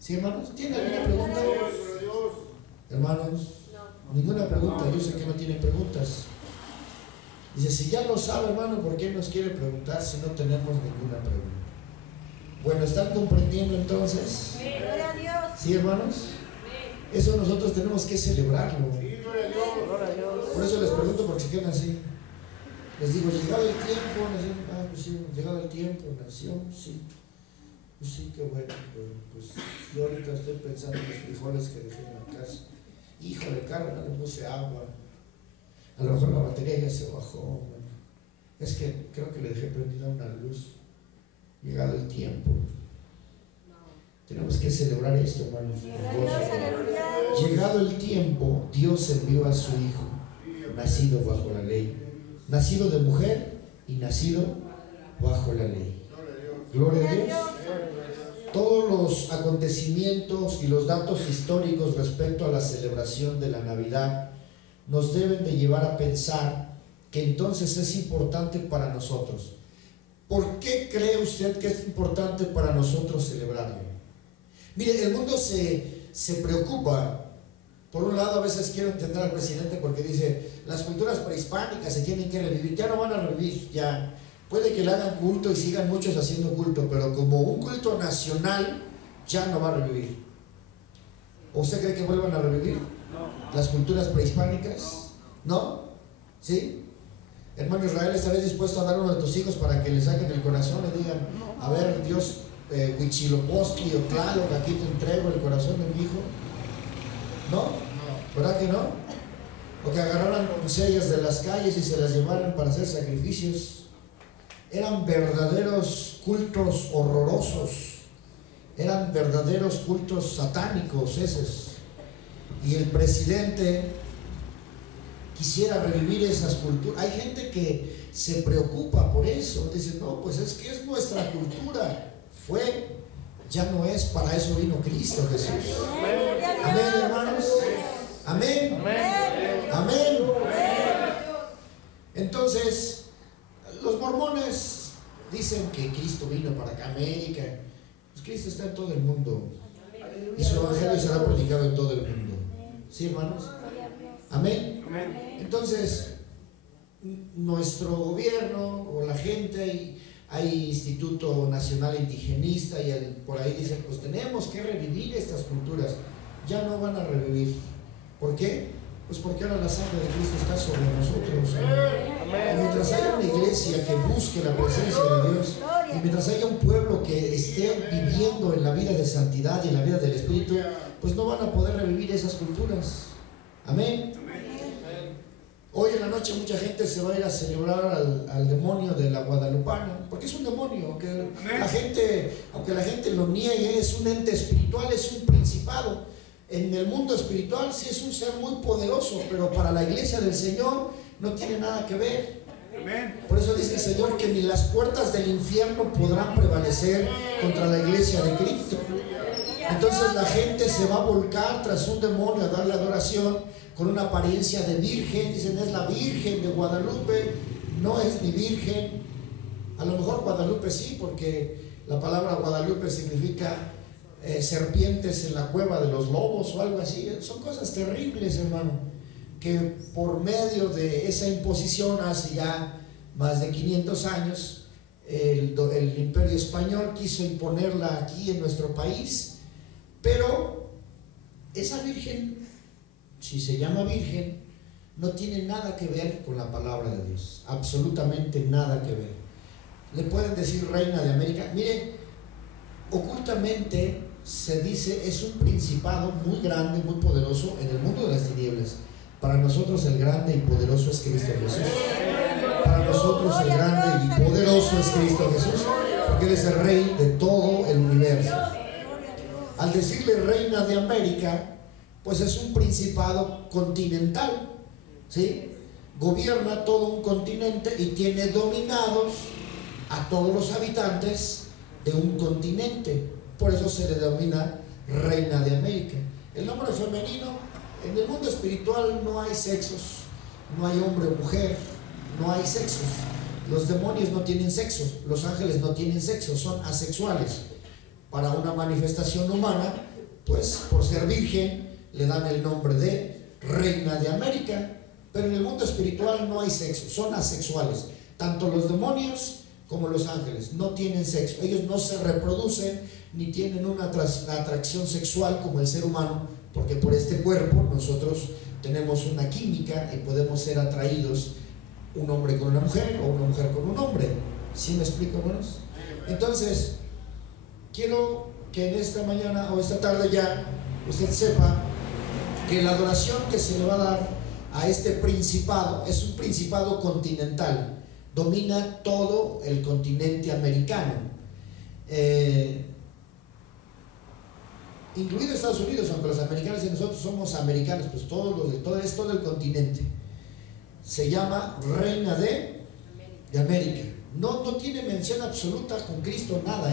¿Sí, hermanos? ¿Tiene alguna pregunta? Hermanos, ninguna pregunta. Yo sé que no tienen preguntas. Dice, si ya lo sabe, hermano, ¿por qué nos quiere preguntar si no tenemos ninguna pregunta? Bueno, ¿están comprendiendo entonces? Gloria a Dios. ¿Sí, hermanos? Eso nosotros tenemos que celebrarlo. Por eso les pregunto, porque se quedan así. Les digo, llegado el tiempo, nació. Ah, pues sí, llegado el tiempo, nació, sí. Pues sí, qué bueno. Pues yo ahorita estoy pensando en los frijoles que dejé en la casa. Híjole, carro, no le puse agua. A lo mejor la batería ya se bajó. Bueno, es que creo que le dejé prendida una luz. Llegado el tiempo. Tenemos que celebrar esto, hermanos. Llegado el tiempo, Dios envió a su Hijo, nacido bajo la ley, nacido de mujer y nacido bajo la ley. Gloria a Dios. Todos los acontecimientos y los datos históricos respecto a la celebración de la Navidad nos deben de llevar a pensar que entonces es importante para nosotros. ¿Por qué cree usted que es importante para nosotros celebrarlo? Mire, el mundo se preocupa. Por un lado, a veces quiero entender al presidente porque dice, las culturas prehispánicas se tienen que revivir. Ya no van a revivir, ya. Puede que le hagan culto y sigan muchos haciendo culto, pero como un culto nacional ya no va a revivir. ¿O usted cree que vuelvan a revivir las culturas prehispánicas? ¿No? ¿Sí? Hermano Israel, ¿estarás dispuesto a dar uno de tus hijos para que le saquen el corazón? Le digan, a ver, Dios, Huitzilopochtli o Tlaloc, aquí te entrego el corazón de mi hijo. ¿No? ¿Verdad que no? O que agarraran doncellas de las calles y se las llevaran para hacer sacrificios. Eran verdaderos cultos horrorosos, eran verdaderos cultos satánicos esos. Y el presidente quisiera revivir esas culturas. Hay gente que se preocupa por eso, dice, no, pues es que es nuestra cultura, fue, ya no es, para eso vino Cristo Jesús. Amén, hermanos. Amén. Amén. Entonces, los mormones dicen que Cristo vino para acá, América. Pues Cristo está en todo el mundo y su evangelio será predicado en todo el mundo. ¿Sí, hermanos? Amén. Entonces, nuestro gobierno o la gente, hay Instituto Nacional Indigenista y por ahí dicen, pues tenemos que revivir estas culturas. Ya no van a revivir. ¿Por qué? Pues porque ahora la sangre de Cristo está sobre nosotros. Y mientras haya una iglesia que busque la presencia de Dios, y mientras haya un pueblo que esté viviendo en la vida de santidad y en la vida del Espíritu, pues no van a poder revivir esas culturas. Amén. Hoy en la noche mucha gente se va a ir a celebrar al demonio de la Guadalupana, porque es un demonio, aunque la gente lo niegue, es un ente espiritual, es un principado. En el mundo espiritual sí es un ser muy poderoso, pero para la iglesia del Señor no tiene nada que ver. Por eso dice el Señor que ni las puertas del infierno podrán prevalecer contra la iglesia de Cristo. Entonces la gente se va a volcar tras un demonio a darle adoración con una apariencia de virgen. Dicen, es la Virgen de Guadalupe. No es ni virgen. A lo mejor Guadalupe sí, porque la palabra Guadalupe significa serpientes en la cueva de los lobos o algo así. Son cosas terribles, hermano, que por medio de esa imposición hace ya más de 500 años el imperio español quiso imponerla aquí en nuestro país. Pero esa virgen, si se llama virgen, no tiene nada que ver con la palabra de Dios, absolutamente nada que ver. Le pueden decir reina de América. Mire, ocultamente se dice, es un principado muy grande, muy poderoso en el mundo de las tinieblas. Para nosotros el grande y poderoso es Cristo Jesús. Para nosotros el grande y poderoso es Cristo Jesús, porque Él es el Rey de todo el universo. Al decirle reina de América, pues es un principado continental, ¿sí? Gobierna todo un continente y tiene dominados a todos los habitantes de un continente. Por eso se le denomina reina de América. El nombre femenino, en el mundo espiritual no hay sexos, no hay hombre o mujer, no hay sexos. Los demonios no tienen sexo, los ángeles no tienen sexo, son asexuales. Para una manifestación humana, pues por ser virgen le dan el nombre de reina de América, pero en el mundo espiritual no hay sexo, son asexuales. Tanto los demonios como los ángeles no tienen sexo, ellos no se reproducen ni tienen una atracción sexual como el ser humano, porque por este cuerpo nosotros tenemos una química y podemos ser atraídos, un hombre con una mujer o una mujer con un hombre. ¿Sí me explico, hermanos? Entonces, quiero que en esta mañana o esta tarde ya usted sepa que la adoración que se le va a dar a este principado es un principado continental, domina todo el continente americano, incluido Estados Unidos, aunque los americanos y nosotros somos americanos, pues todo el continente. Se llama reina de América. No tiene mención absoluta con Cristo, nada,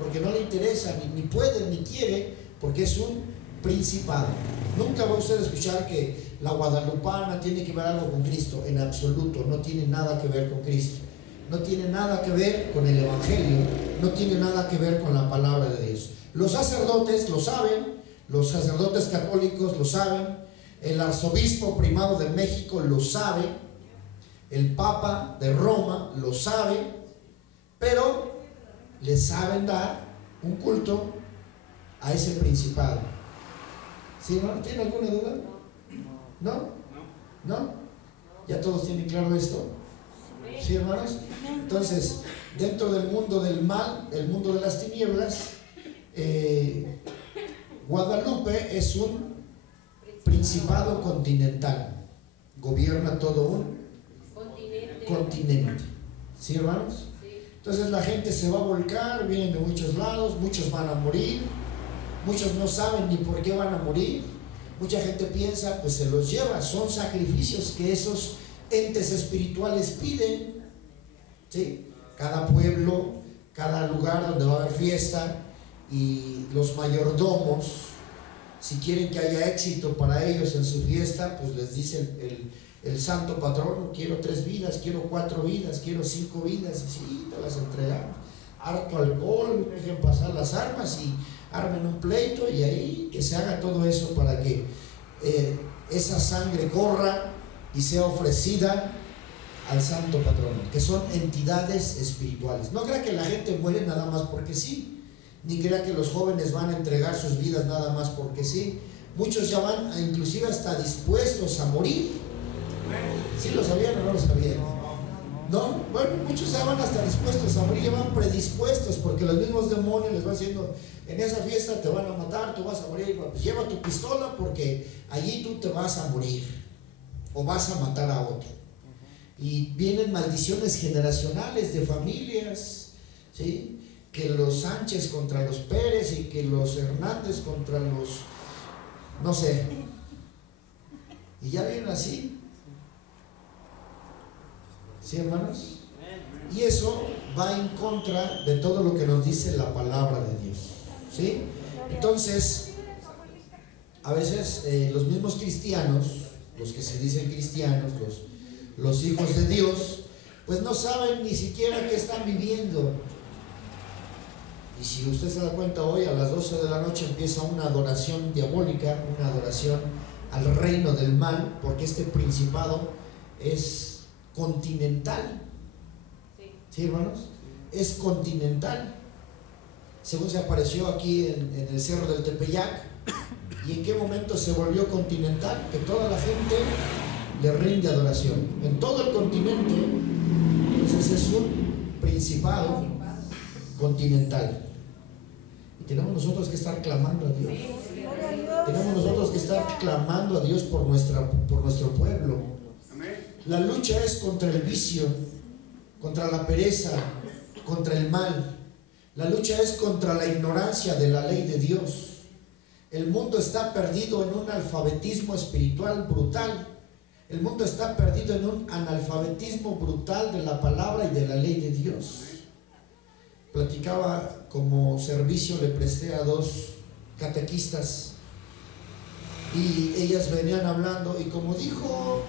porque no le interesa, ni puede, ni quiere, porque es un principado. Nunca va usted a escuchar que la guadalupana tiene que ver algo con Cristo, en absoluto, no tiene nada que ver con Cristo, no tiene nada que ver con el Evangelio, no tiene nada que ver con la palabra de Dios. Los sacerdotes lo saben, los sacerdotes católicos lo saben, el arzobispo primado de México lo sabe, el Papa de Roma lo sabe, pero le saben dar un culto a ese principado. ¿Sí, hermano? ¿Tiene alguna duda? ¿No? ¿No? ¿Ya todos tienen claro esto? ¿Sí, hermanos? Entonces, dentro del mundo del mal, el mundo de las tinieblas, Guadalupe es un principado continental, gobierna todo un continente. ¿Sí, hermanos? Entonces la gente se va a volcar, vienen de muchos lados, muchos van a morir, muchos no saben ni por qué van a morir, mucha gente piensa, pues se los lleva, son sacrificios que esos entes espirituales piden. ¿Sí? Cada pueblo, cada lugar donde va a haber fiesta, y los mayordomos, si quieren que haya éxito para ellos en su fiesta, pues les dice el santo patrono: quiero 3 vidas, quiero 4 vidas, quiero 5 vidas, y sí, te las entregamos. Harto alcohol, dejen pasar las armas y armen un pleito, y ahí que se haga todo eso para que esa sangre corra y sea ofrecida al santo patrono, que son entidades espirituales. No crea que la gente muere nada más porque sí, ni crea que los jóvenes van a entregar sus vidas nada más porque sí. Muchos ya van inclusive hasta dispuestos a morir. ¿Sí lo sabían o no lo sabían? ¿No? Bueno, muchos ya van hasta dispuestos a morir, ya van predispuestos, porque los mismos demonios les van diciendo: en esa fiesta te van a matar, tú vas a morir, pues lleva tu pistola porque allí tú te vas a morir o vas a matar a otro. Y vienen maldiciones generacionales de familias, ¿sí? Que los Sánchez contra los Pérez, y que los Hernández contra los, no sé, y ya vienen así. ¿Sí, hermanos? Y eso va en contra de todo lo que nos dice la palabra de Dios, ¿sí? Entonces, a veces los mismos cristianos, los que se dicen cristianos, los hijos de Dios, pues no saben ni siquiera qué están viviendo. Y si usted se da cuenta, hoy a las 12 de la noche empieza una adoración diabólica, una adoración al reino del mal, porque este principado es continental. ¿Sí, hermanos? Es continental. Según se apareció aquí en el cerro del Tepeyac. ¿Y en qué momento se volvió continental? Que toda la gente le rinde adoración en todo el continente. Entonces es un principado continental. Y tenemos nosotros que estar clamando a Dios. Tenemos nosotros que estar clamando a Dios por nuestro pueblo. La lucha es contra el vicio, contra la pereza, contra el mal. La lucha es contra la ignorancia de la ley de Dios. El mundo está perdido en un alfabetismo espiritual brutal. El mundo está perdido en un analfabetismo brutal de la palabra y de la ley de Dios. Platicaba como servicio, le presté a 2 catequistas y ellas venían hablando, y como dijo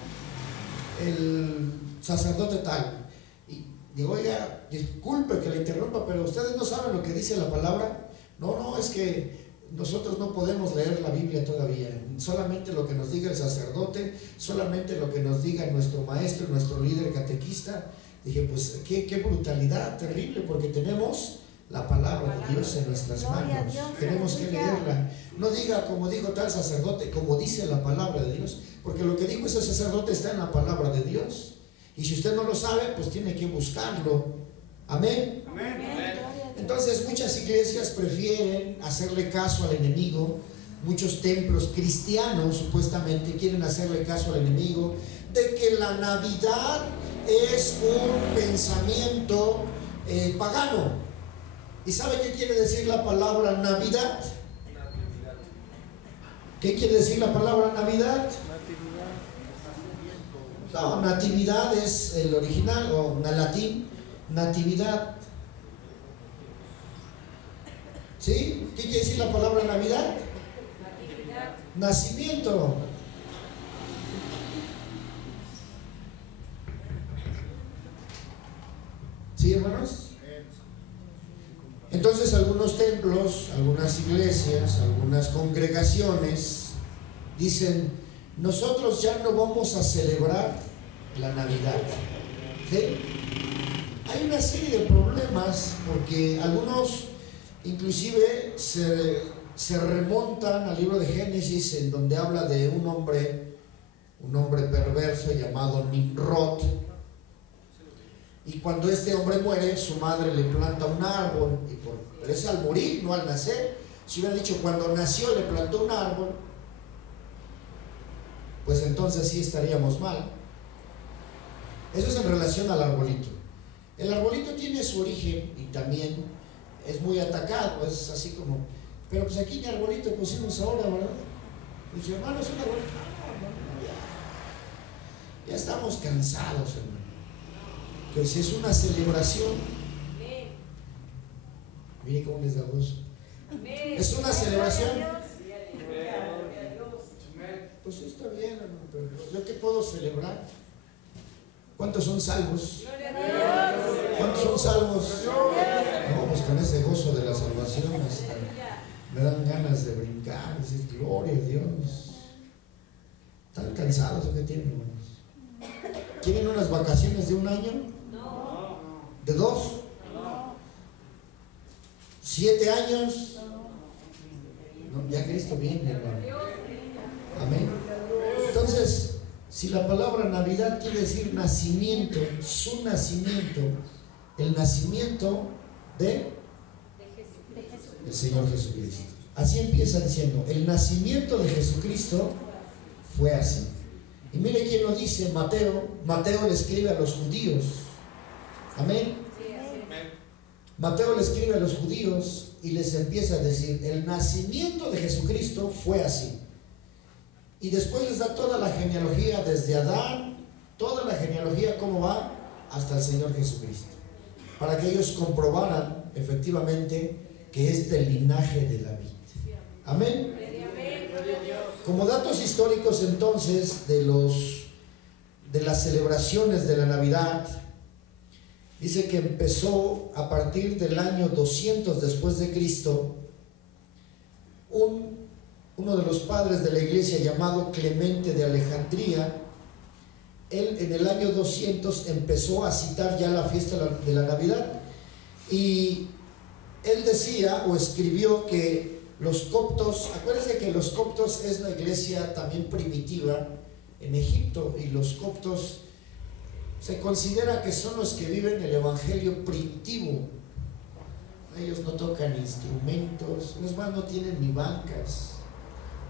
el sacerdote tal, y digo: oiga, disculpe que le interrumpa, pero ustedes no saben lo que dice la palabra. No, es que nosotros no podemos leer la Biblia todavía, solamente lo que nos diga el sacerdote, solamente lo que nos diga nuestro maestro, nuestro líder catequista. Dije: pues qué brutalidad terrible, porque tenemos la palabra de Dios en nuestras manos, tenemos que leerla. No diga como dijo tal sacerdote, como dice la palabra de Dios, porque lo que dijo ese sacerdote está en la palabra de Dios, y si usted no lo sabe, pues tiene que buscarlo. Amén. Entonces muchas iglesias prefieren hacerle caso al enemigo. Muchos templos cristianos supuestamente quieren hacerle caso al enemigo de que la Navidad es un pensamiento pagano. ¿Y sabe qué quiere decir la palabra Navidad? ¿Qué quiere decir la palabra Navidad? No, natividad es el original, o en latín, natividad. ¿Sí? ¿Qué quiere decir la palabra Navidad? Nacimiento. ¿Sí, hermanos? Entonces algunos templos, algunas iglesias, algunas congregaciones dicen, nosotros ya no vamos a celebrar la Navidad. ¿Sí? Hay una serie de problemas porque algunos inclusive se remontan al libro de Génesis, en donde habla de un hombre perverso llamado Nimrod. Y cuando este hombre muere, su madre le planta un árbol, pero es al morir, no al nacer. Si hubiera dicho cuando nació le plantó un árbol, pues entonces sí estaríamos mal. Eso es en relación al arbolito. El arbolito tiene su origen y también es muy atacado, es así como, pero pues aquí ni arbolito pusimos ahora, ¿verdad? Dice, hermano, es un arbolito. Ya estamos cansados, hermano. Que si es una celebración, mire cómo les da gozo. Es una celebración. Pues sí, está bien, hermano, pero ¿yo qué puedo celebrar? ¿Cuántos son salvos? ¿Cuántos son salvos? No, pues con ese gozo de la salvación me dan ganas de brincar, decir gloria a Dios. ¿Están cansados o qué tienen, hermanos? ¿Quieren unas vacaciones de un año? No. ¿De 2? No. 7 años. No, ya Cristo viene, hermano. Amén. Entonces, si la palabra Navidad quiere decir nacimiento, su nacimiento, el nacimiento del Señor Jesucristo. Así empieza diciendo, el nacimiento de Jesucristo fue así. Y mire quién lo dice, Mateo. Mateo le escribe a los judíos. Amén. Mateo le escribe a los judíos y les empieza a decir, el nacimiento de Jesucristo fue así. Y después les da toda la genealogía desde Adán, toda la genealogía cómo va hasta el Señor Jesucristo, para que ellos comprobaran efectivamente que es del linaje de David. Amén. Como datos históricos entonces de las celebraciones de la Navidad, dice que empezó a partir del año 200 después de Cristo. Uno de los padres de la iglesia llamado Clemente de Alejandría, él en el año 200 empezó a citar ya la fiesta de la Navidad, y él decía o escribió que los coptos, acuérdense que los coptos es la iglesia también primitiva en Egipto, y los coptos se considera que son los que viven el evangelio primitivo. Ellos no tocan instrumentos, los más no tienen ni bancas,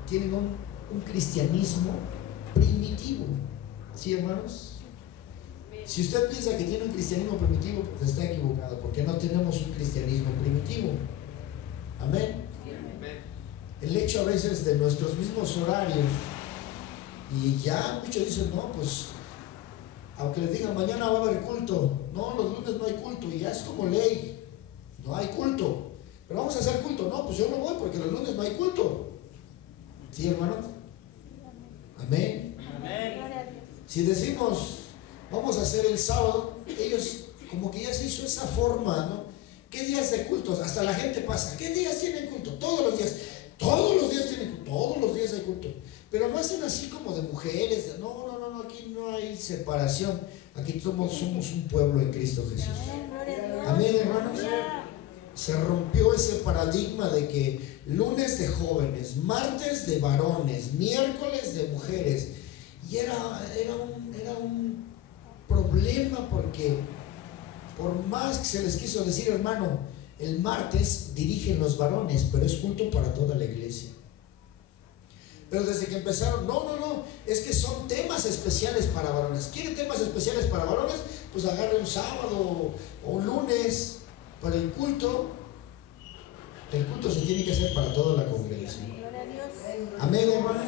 tienen un cristianismo primitivo. ¿Sí, hermanos? Si usted piensa que tiene un cristianismo primitivo, pues está equivocado, porque no tenemos un cristianismo primitivo. Amén. El hecho a veces de nuestros mismos horarios, y ya muchos dicen, no, pues aunque les digan mañana va a haber culto, no, los lunes no hay culto, y ya es como ley, no hay culto, pero vamos a hacer culto, no, pues yo no voy porque los lunes no hay culto. ¿Sí, hermanos? Amén. Si decimos vamos a hacer el sábado, ellos como que ya se hizo esa forma, ¿no? ¿Qué días de cultos? Hasta la gente pasa, ¿qué días tienen culto? Todos los días tienen culto, todos los días hay culto. Pero no hacen así como de mujeres, no, aquí no hay separación, aquí somos un pueblo en Cristo Jesús. Amén, hermanos. Se rompió ese paradigma de que lunes de jóvenes, martes de varones, miércoles de mujeres, y era un problema, porque por más que se les quiso decir, hermano, el martes dirigen los varones, pero es culto para toda la iglesia. Pero desde que empezaron, no, es que son temas especiales para varones. ¿Quieren temas especiales para varones? Pues agarre un sábado o un lunes para el culto. El culto se tiene que hacer para toda la congregación. Amén, hermanos.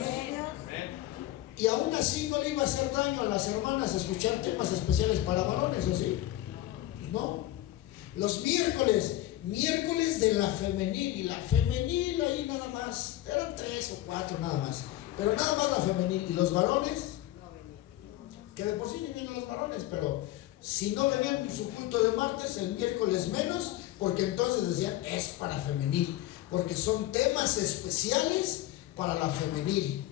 Y aún así no le iba a hacer daño a las hermanas escuchar temas especiales para varones, ¿o sí? No. Los miércoles, miércoles de la femenil, y la femenil ahí nada más, eran 3 o 4 nada más, pero nada más la femenil, y los varones, que de por sí ni vienen los varones, pero si no venían su culto de martes, el miércoles menos, porque entonces decían, es para femenil, porque son temas especiales para la femenil.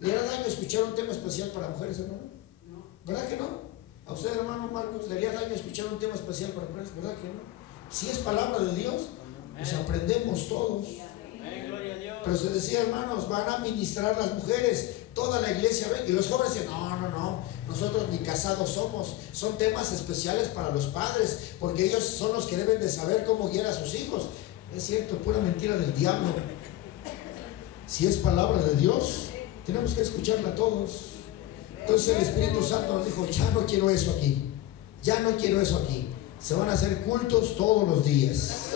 ¿Le haría daño escuchar un tema especial para mujeres, hermano? No. ¿Verdad que no? A usted, hermano Marcos, ¿le haría daño escuchar un tema especial para mujeres? ¿Verdad que no? Si es palabra de Dios, pues aprendemos todos. Pero se decía, hermanos, van a ministrar las mujeres, toda la iglesia ven, y los jóvenes dicen, no, nosotros ni casados somos, son temas especiales para los padres, porque ellos son los que deben de saber cómo guiar a sus hijos. Es cierto, pura mentira del diablo. Si es palabra de Dios, tenemos que escucharla todos. Entonces el Espíritu Santo nos dijo, ya no quiero eso aquí, ya no quiero eso aquí. Se van a hacer cultos todos los días.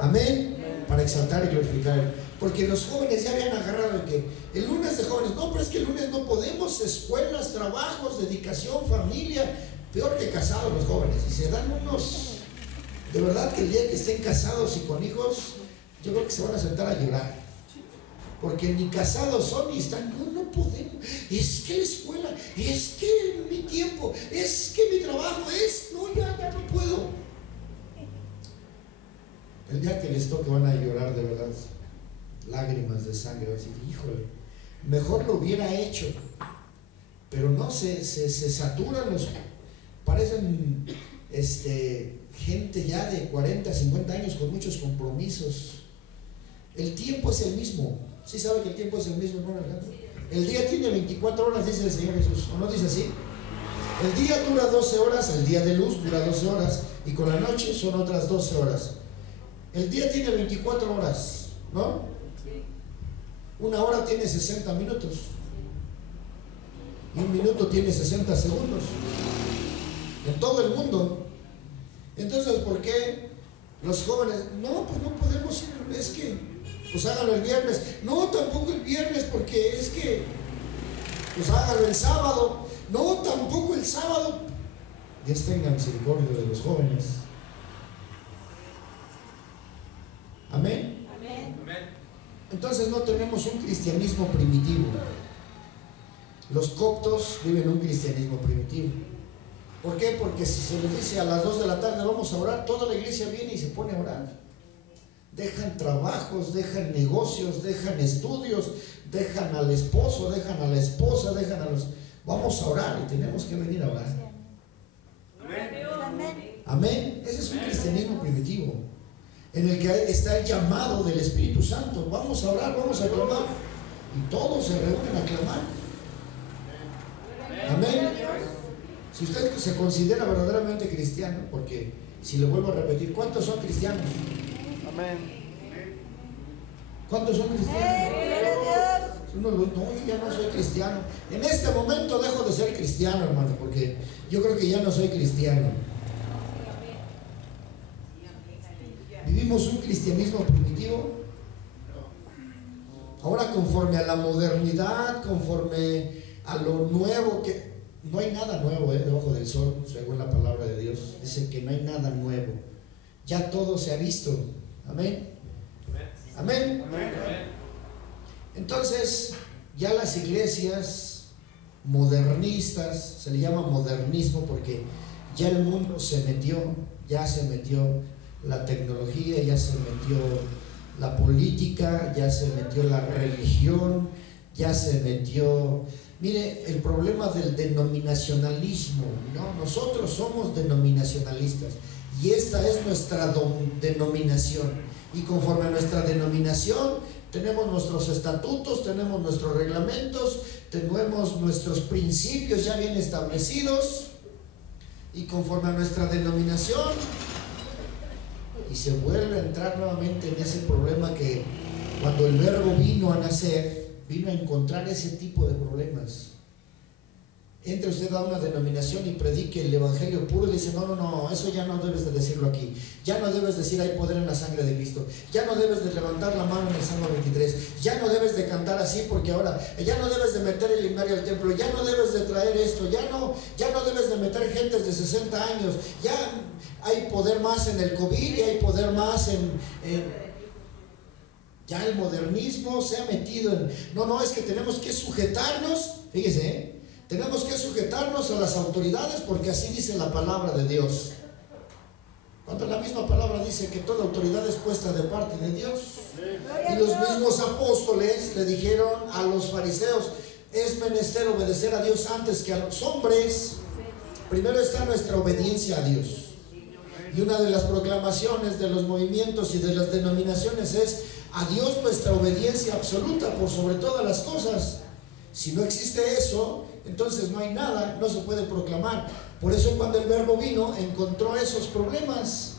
Amén. Para exaltar y glorificar. Porque los jóvenes ya habían agarrado el que el lunes de jóvenes, no, pero es que el lunes no podemos, escuelas, trabajos, dedicación, familia, peor que casados los jóvenes. Y se dan unos, de verdad que el día que estén casados y con hijos, yo creo que se van a sentar a llorar. Porque ni casados son y están, no podemos, es que la escuela, es que mi tiempo, es que mi trabajo, ya no puedo. El día que les toque van a llorar de verdad, lágrimas de sangre, van a decir, híjole, mejor lo hubiera hecho, pero no, se saturan los, parecen gente ya de 40, 50 años con muchos compromisos. El tiempo es el mismo. ¿Sí sabe que el tiempo es el mismo, hermano Alejandro? El día tiene 24 horas, dice el Señor Jesús, ¿o no dice así? El día dura 12 horas, el día de luz dura 12 horas, y con la noche son otras 12 horas. El día tiene 24 horas, ¿no? Una hora tiene 60 minutos, y un minuto tiene 60 segundos, en todo el mundo. Entonces, ¿por qué los jóvenes? No, pues no podemos ir, es que pues háganlo el viernes. No, tampoco el viernes, porque es que pues háganlo el sábado. No, tampoco el sábado. Dios tenga misericordia de los jóvenes. Amén. Amén. Entonces no tenemos un cristianismo primitivo. Los coptos viven un cristianismo primitivo. ¿Por qué? Porque si se les dice a las 2 de la tarde vamos a orar, toda la iglesia viene y se pone a orar. Dejan trabajos, dejan negocios, dejan estudios, dejan al esposo, dejan a la esposa, dejan a los... Vamos a orar y tenemos que venir a orar. Amén. Amén. Ese es un cristianismo primitivo, en el que está el llamado del Espíritu Santo. Vamos a orar, vamos a clamar, y todos se reúnen a clamar. Amén. Si usted se considera verdaderamente cristiano, porque si le vuelvo a repetir, ¿cuántos son cristianos? Amén. ¿Cuántos son cristianos? No, yo ya no soy cristiano. En este momento dejo de ser cristiano, hermano, porque yo creo que ya no soy cristiano. Vivimos un cristianismo primitivo. Ahora, conforme a la modernidad, conforme a lo nuevo, que no hay nada nuevo debajo del sol, según la palabra de Dios. Dice que no hay nada nuevo. Ya todo se ha visto. Amén. Amén. Entonces, ya las iglesias modernistas, se le llama modernismo porque ya el mundo se metió, ya se metió la tecnología, ya se metió la política, ya se metió la religión, ya se metió... Mire, el problema del denominacionalismo, ¿no? Nosotros somos denominacionalistas y esta es nuestra denominación, y conforme a nuestra denominación tenemos nuestros estatutos, tenemos nuestros reglamentos, tenemos nuestros principios ya bien establecidos, y conforme a nuestra denominación, y se vuelve a entrar nuevamente en ese problema que cuando el verbo vino a nacer, vino a encontrar ese tipo de problemas. entre usted a una denominación y predique el evangelio puro y le dice, no, eso ya no debes de decirlo aquí, ya no debes decir hay poder en la sangre de Cristo, ya no debes de levantar la mano en el Salmo 23, ya no debes de cantar así porque ahora, ya no debes de meter el himnario al templo, ya no debes de traer esto, ya no debes de meter gentes de 60 años, ya hay poder más en el COVID y hay poder más ya el modernismo se ha metido en... No, es que tenemos que sujetarnos, fíjese, tenemos que sujetarnos a las autoridades porque así dice la palabra de Dios. Cuando la misma palabra dice que toda autoridad es puesta de parte de Dios. Y los mismos apóstoles le dijeron a los fariseos, es menester obedecer a Dios antes que a los hombres. Primero está nuestra obediencia a Dios. Y una de las proclamaciones de los movimientos y de las denominaciones es a Dios nuestra obediencia absoluta por sobre todas las cosas. Si no existe eso, entonces no hay nada, no se puede proclamar. Por eso cuando el Verbo vino, encontró esos problemas,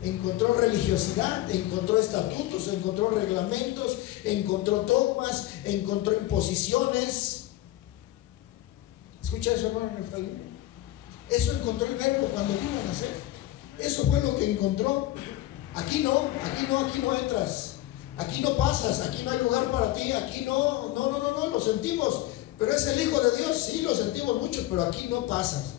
encontró religiosidad, encontró estatutos, encontró reglamentos, encontró dogmas, encontró imposiciones. ¿Escucha eso, hermano Efraín? Eso encontró el Verbo cuando vino a nacer. Eso fue lo que encontró. Aquí no entras. Aquí no pasas, aquí no hay lugar para ti, aquí no, lo sentimos, pero es el Hijo de Dios, sí, lo sentimos mucho, pero aquí no pasas.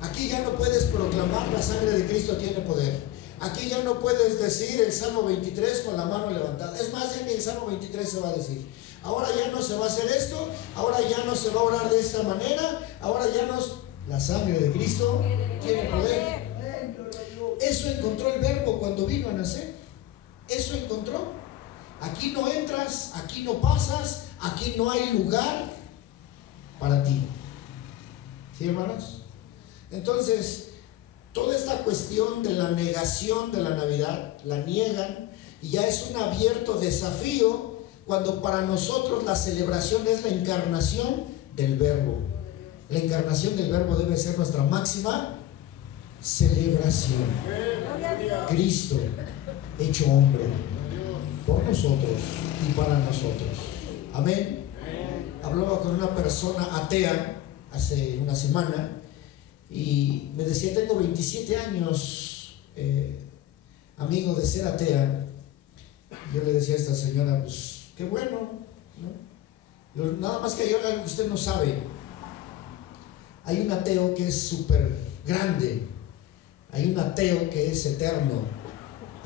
Aquí ya no puedes proclamar la sangre de Cristo tiene poder. Aquí ya no puedes decir el Salmo 23 con la mano levantada. Es más, ya ni el Salmo 23 se va a decir. Ahora ya no se va a hacer esto, ahora ya no se va a orar de esta manera, ahora ya no... La sangre de Cristo tiene poder. Eso encontró el Verbo cuando vino a nacer. Eso encontró. Aquí no entras, aquí no pasas, aquí no hay lugar para ti. ¿Sí, hermanos? Entonces, toda esta cuestión de la negación de la Navidad, la niegan, y ya es un abierto desafío cuando para nosotros la celebración es la encarnación del Verbo. La encarnación del Verbo debe ser nuestra máxima celebración. Cristo hecho hombre por nosotros y para nosotros. Amén. Hablaba con una persona atea hace una semana y me decía, tengo 27 años, amigo, de ser atea. Yo le decía a esta señora, pues qué bueno, ¿no? Nada más que hay algo que usted no sabe. Hay un ateo que es súper grande, hay un ateo que es eterno,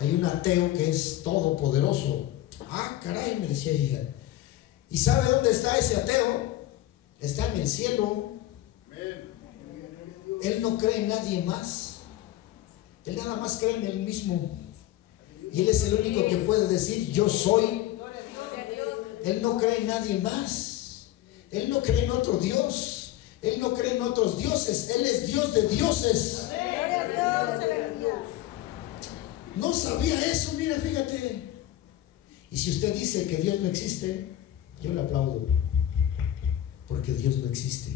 hay un ateo que es todopoderoso. Ah, caray, me decía ella. ¿Y sabe dónde está ese ateo? Está en el cielo. Él no cree en nadie más. Él nada más cree en él mismo. Y él es el único que puede decir, yo soy. Él no cree en nadie más. Él no cree en otro Dios. Él no cree en otros dioses. Él es Dios de dioses. No sabía eso, mira, fíjate. Y si usted dice que Dios no existe, yo le aplaudo. Porque Dios no existe.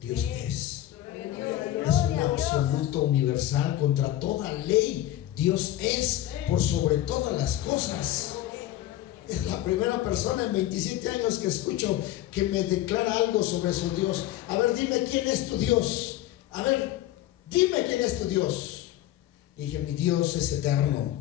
Dios es. Es un absoluto universal contra toda ley. Dios es por sobre todas las cosas. Es la primera persona en 27 años que escucho que me declara algo sobre su Dios. A ver, dime quién es tu Dios. A ver, dime quién es tu Dios. Dije, mi Dios es eterno.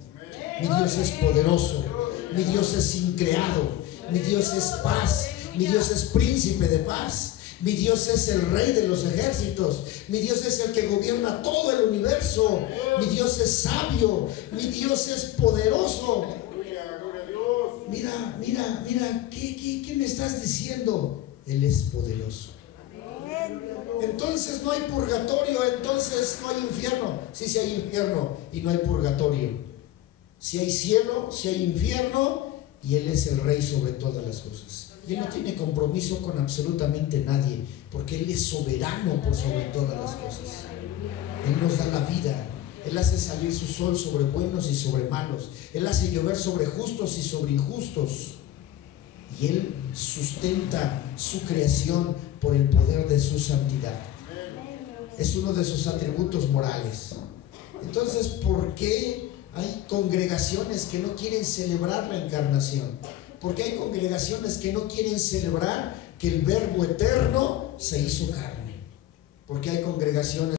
Mi Dios es poderoso. Mi Dios es increado. Mi Dios es paz. Mi Dios es príncipe de paz. Mi Dios es el rey de los ejércitos. Mi Dios es el que gobierna todo el universo. Mi Dios es sabio. Mi Dios es poderoso. Mira, ¿qué me estás diciendo? Él es poderoso. Entonces no hay purgatorio, entonces no hay infierno. Sí hay infierno y no hay purgatorio. Si hay cielo, si hay infierno, y Él es el rey sobre todas las cosas. Y Él no tiene compromiso con absolutamente nadie, porque Él es soberano por sobre todas las cosas. Él nos da la vida. Él hace salir su sol sobre buenos y sobre malos. Él hace llover sobre justos y sobre injustos. Y Él sustenta su creación por el poder de su santidad. Es uno de sus atributos morales. Entonces, ¿por qué hay congregaciones que no quieren celebrar la encarnación? Porque hay congregaciones que no quieren celebrar que el Verbo eterno se hizo carne. Porque hay congregaciones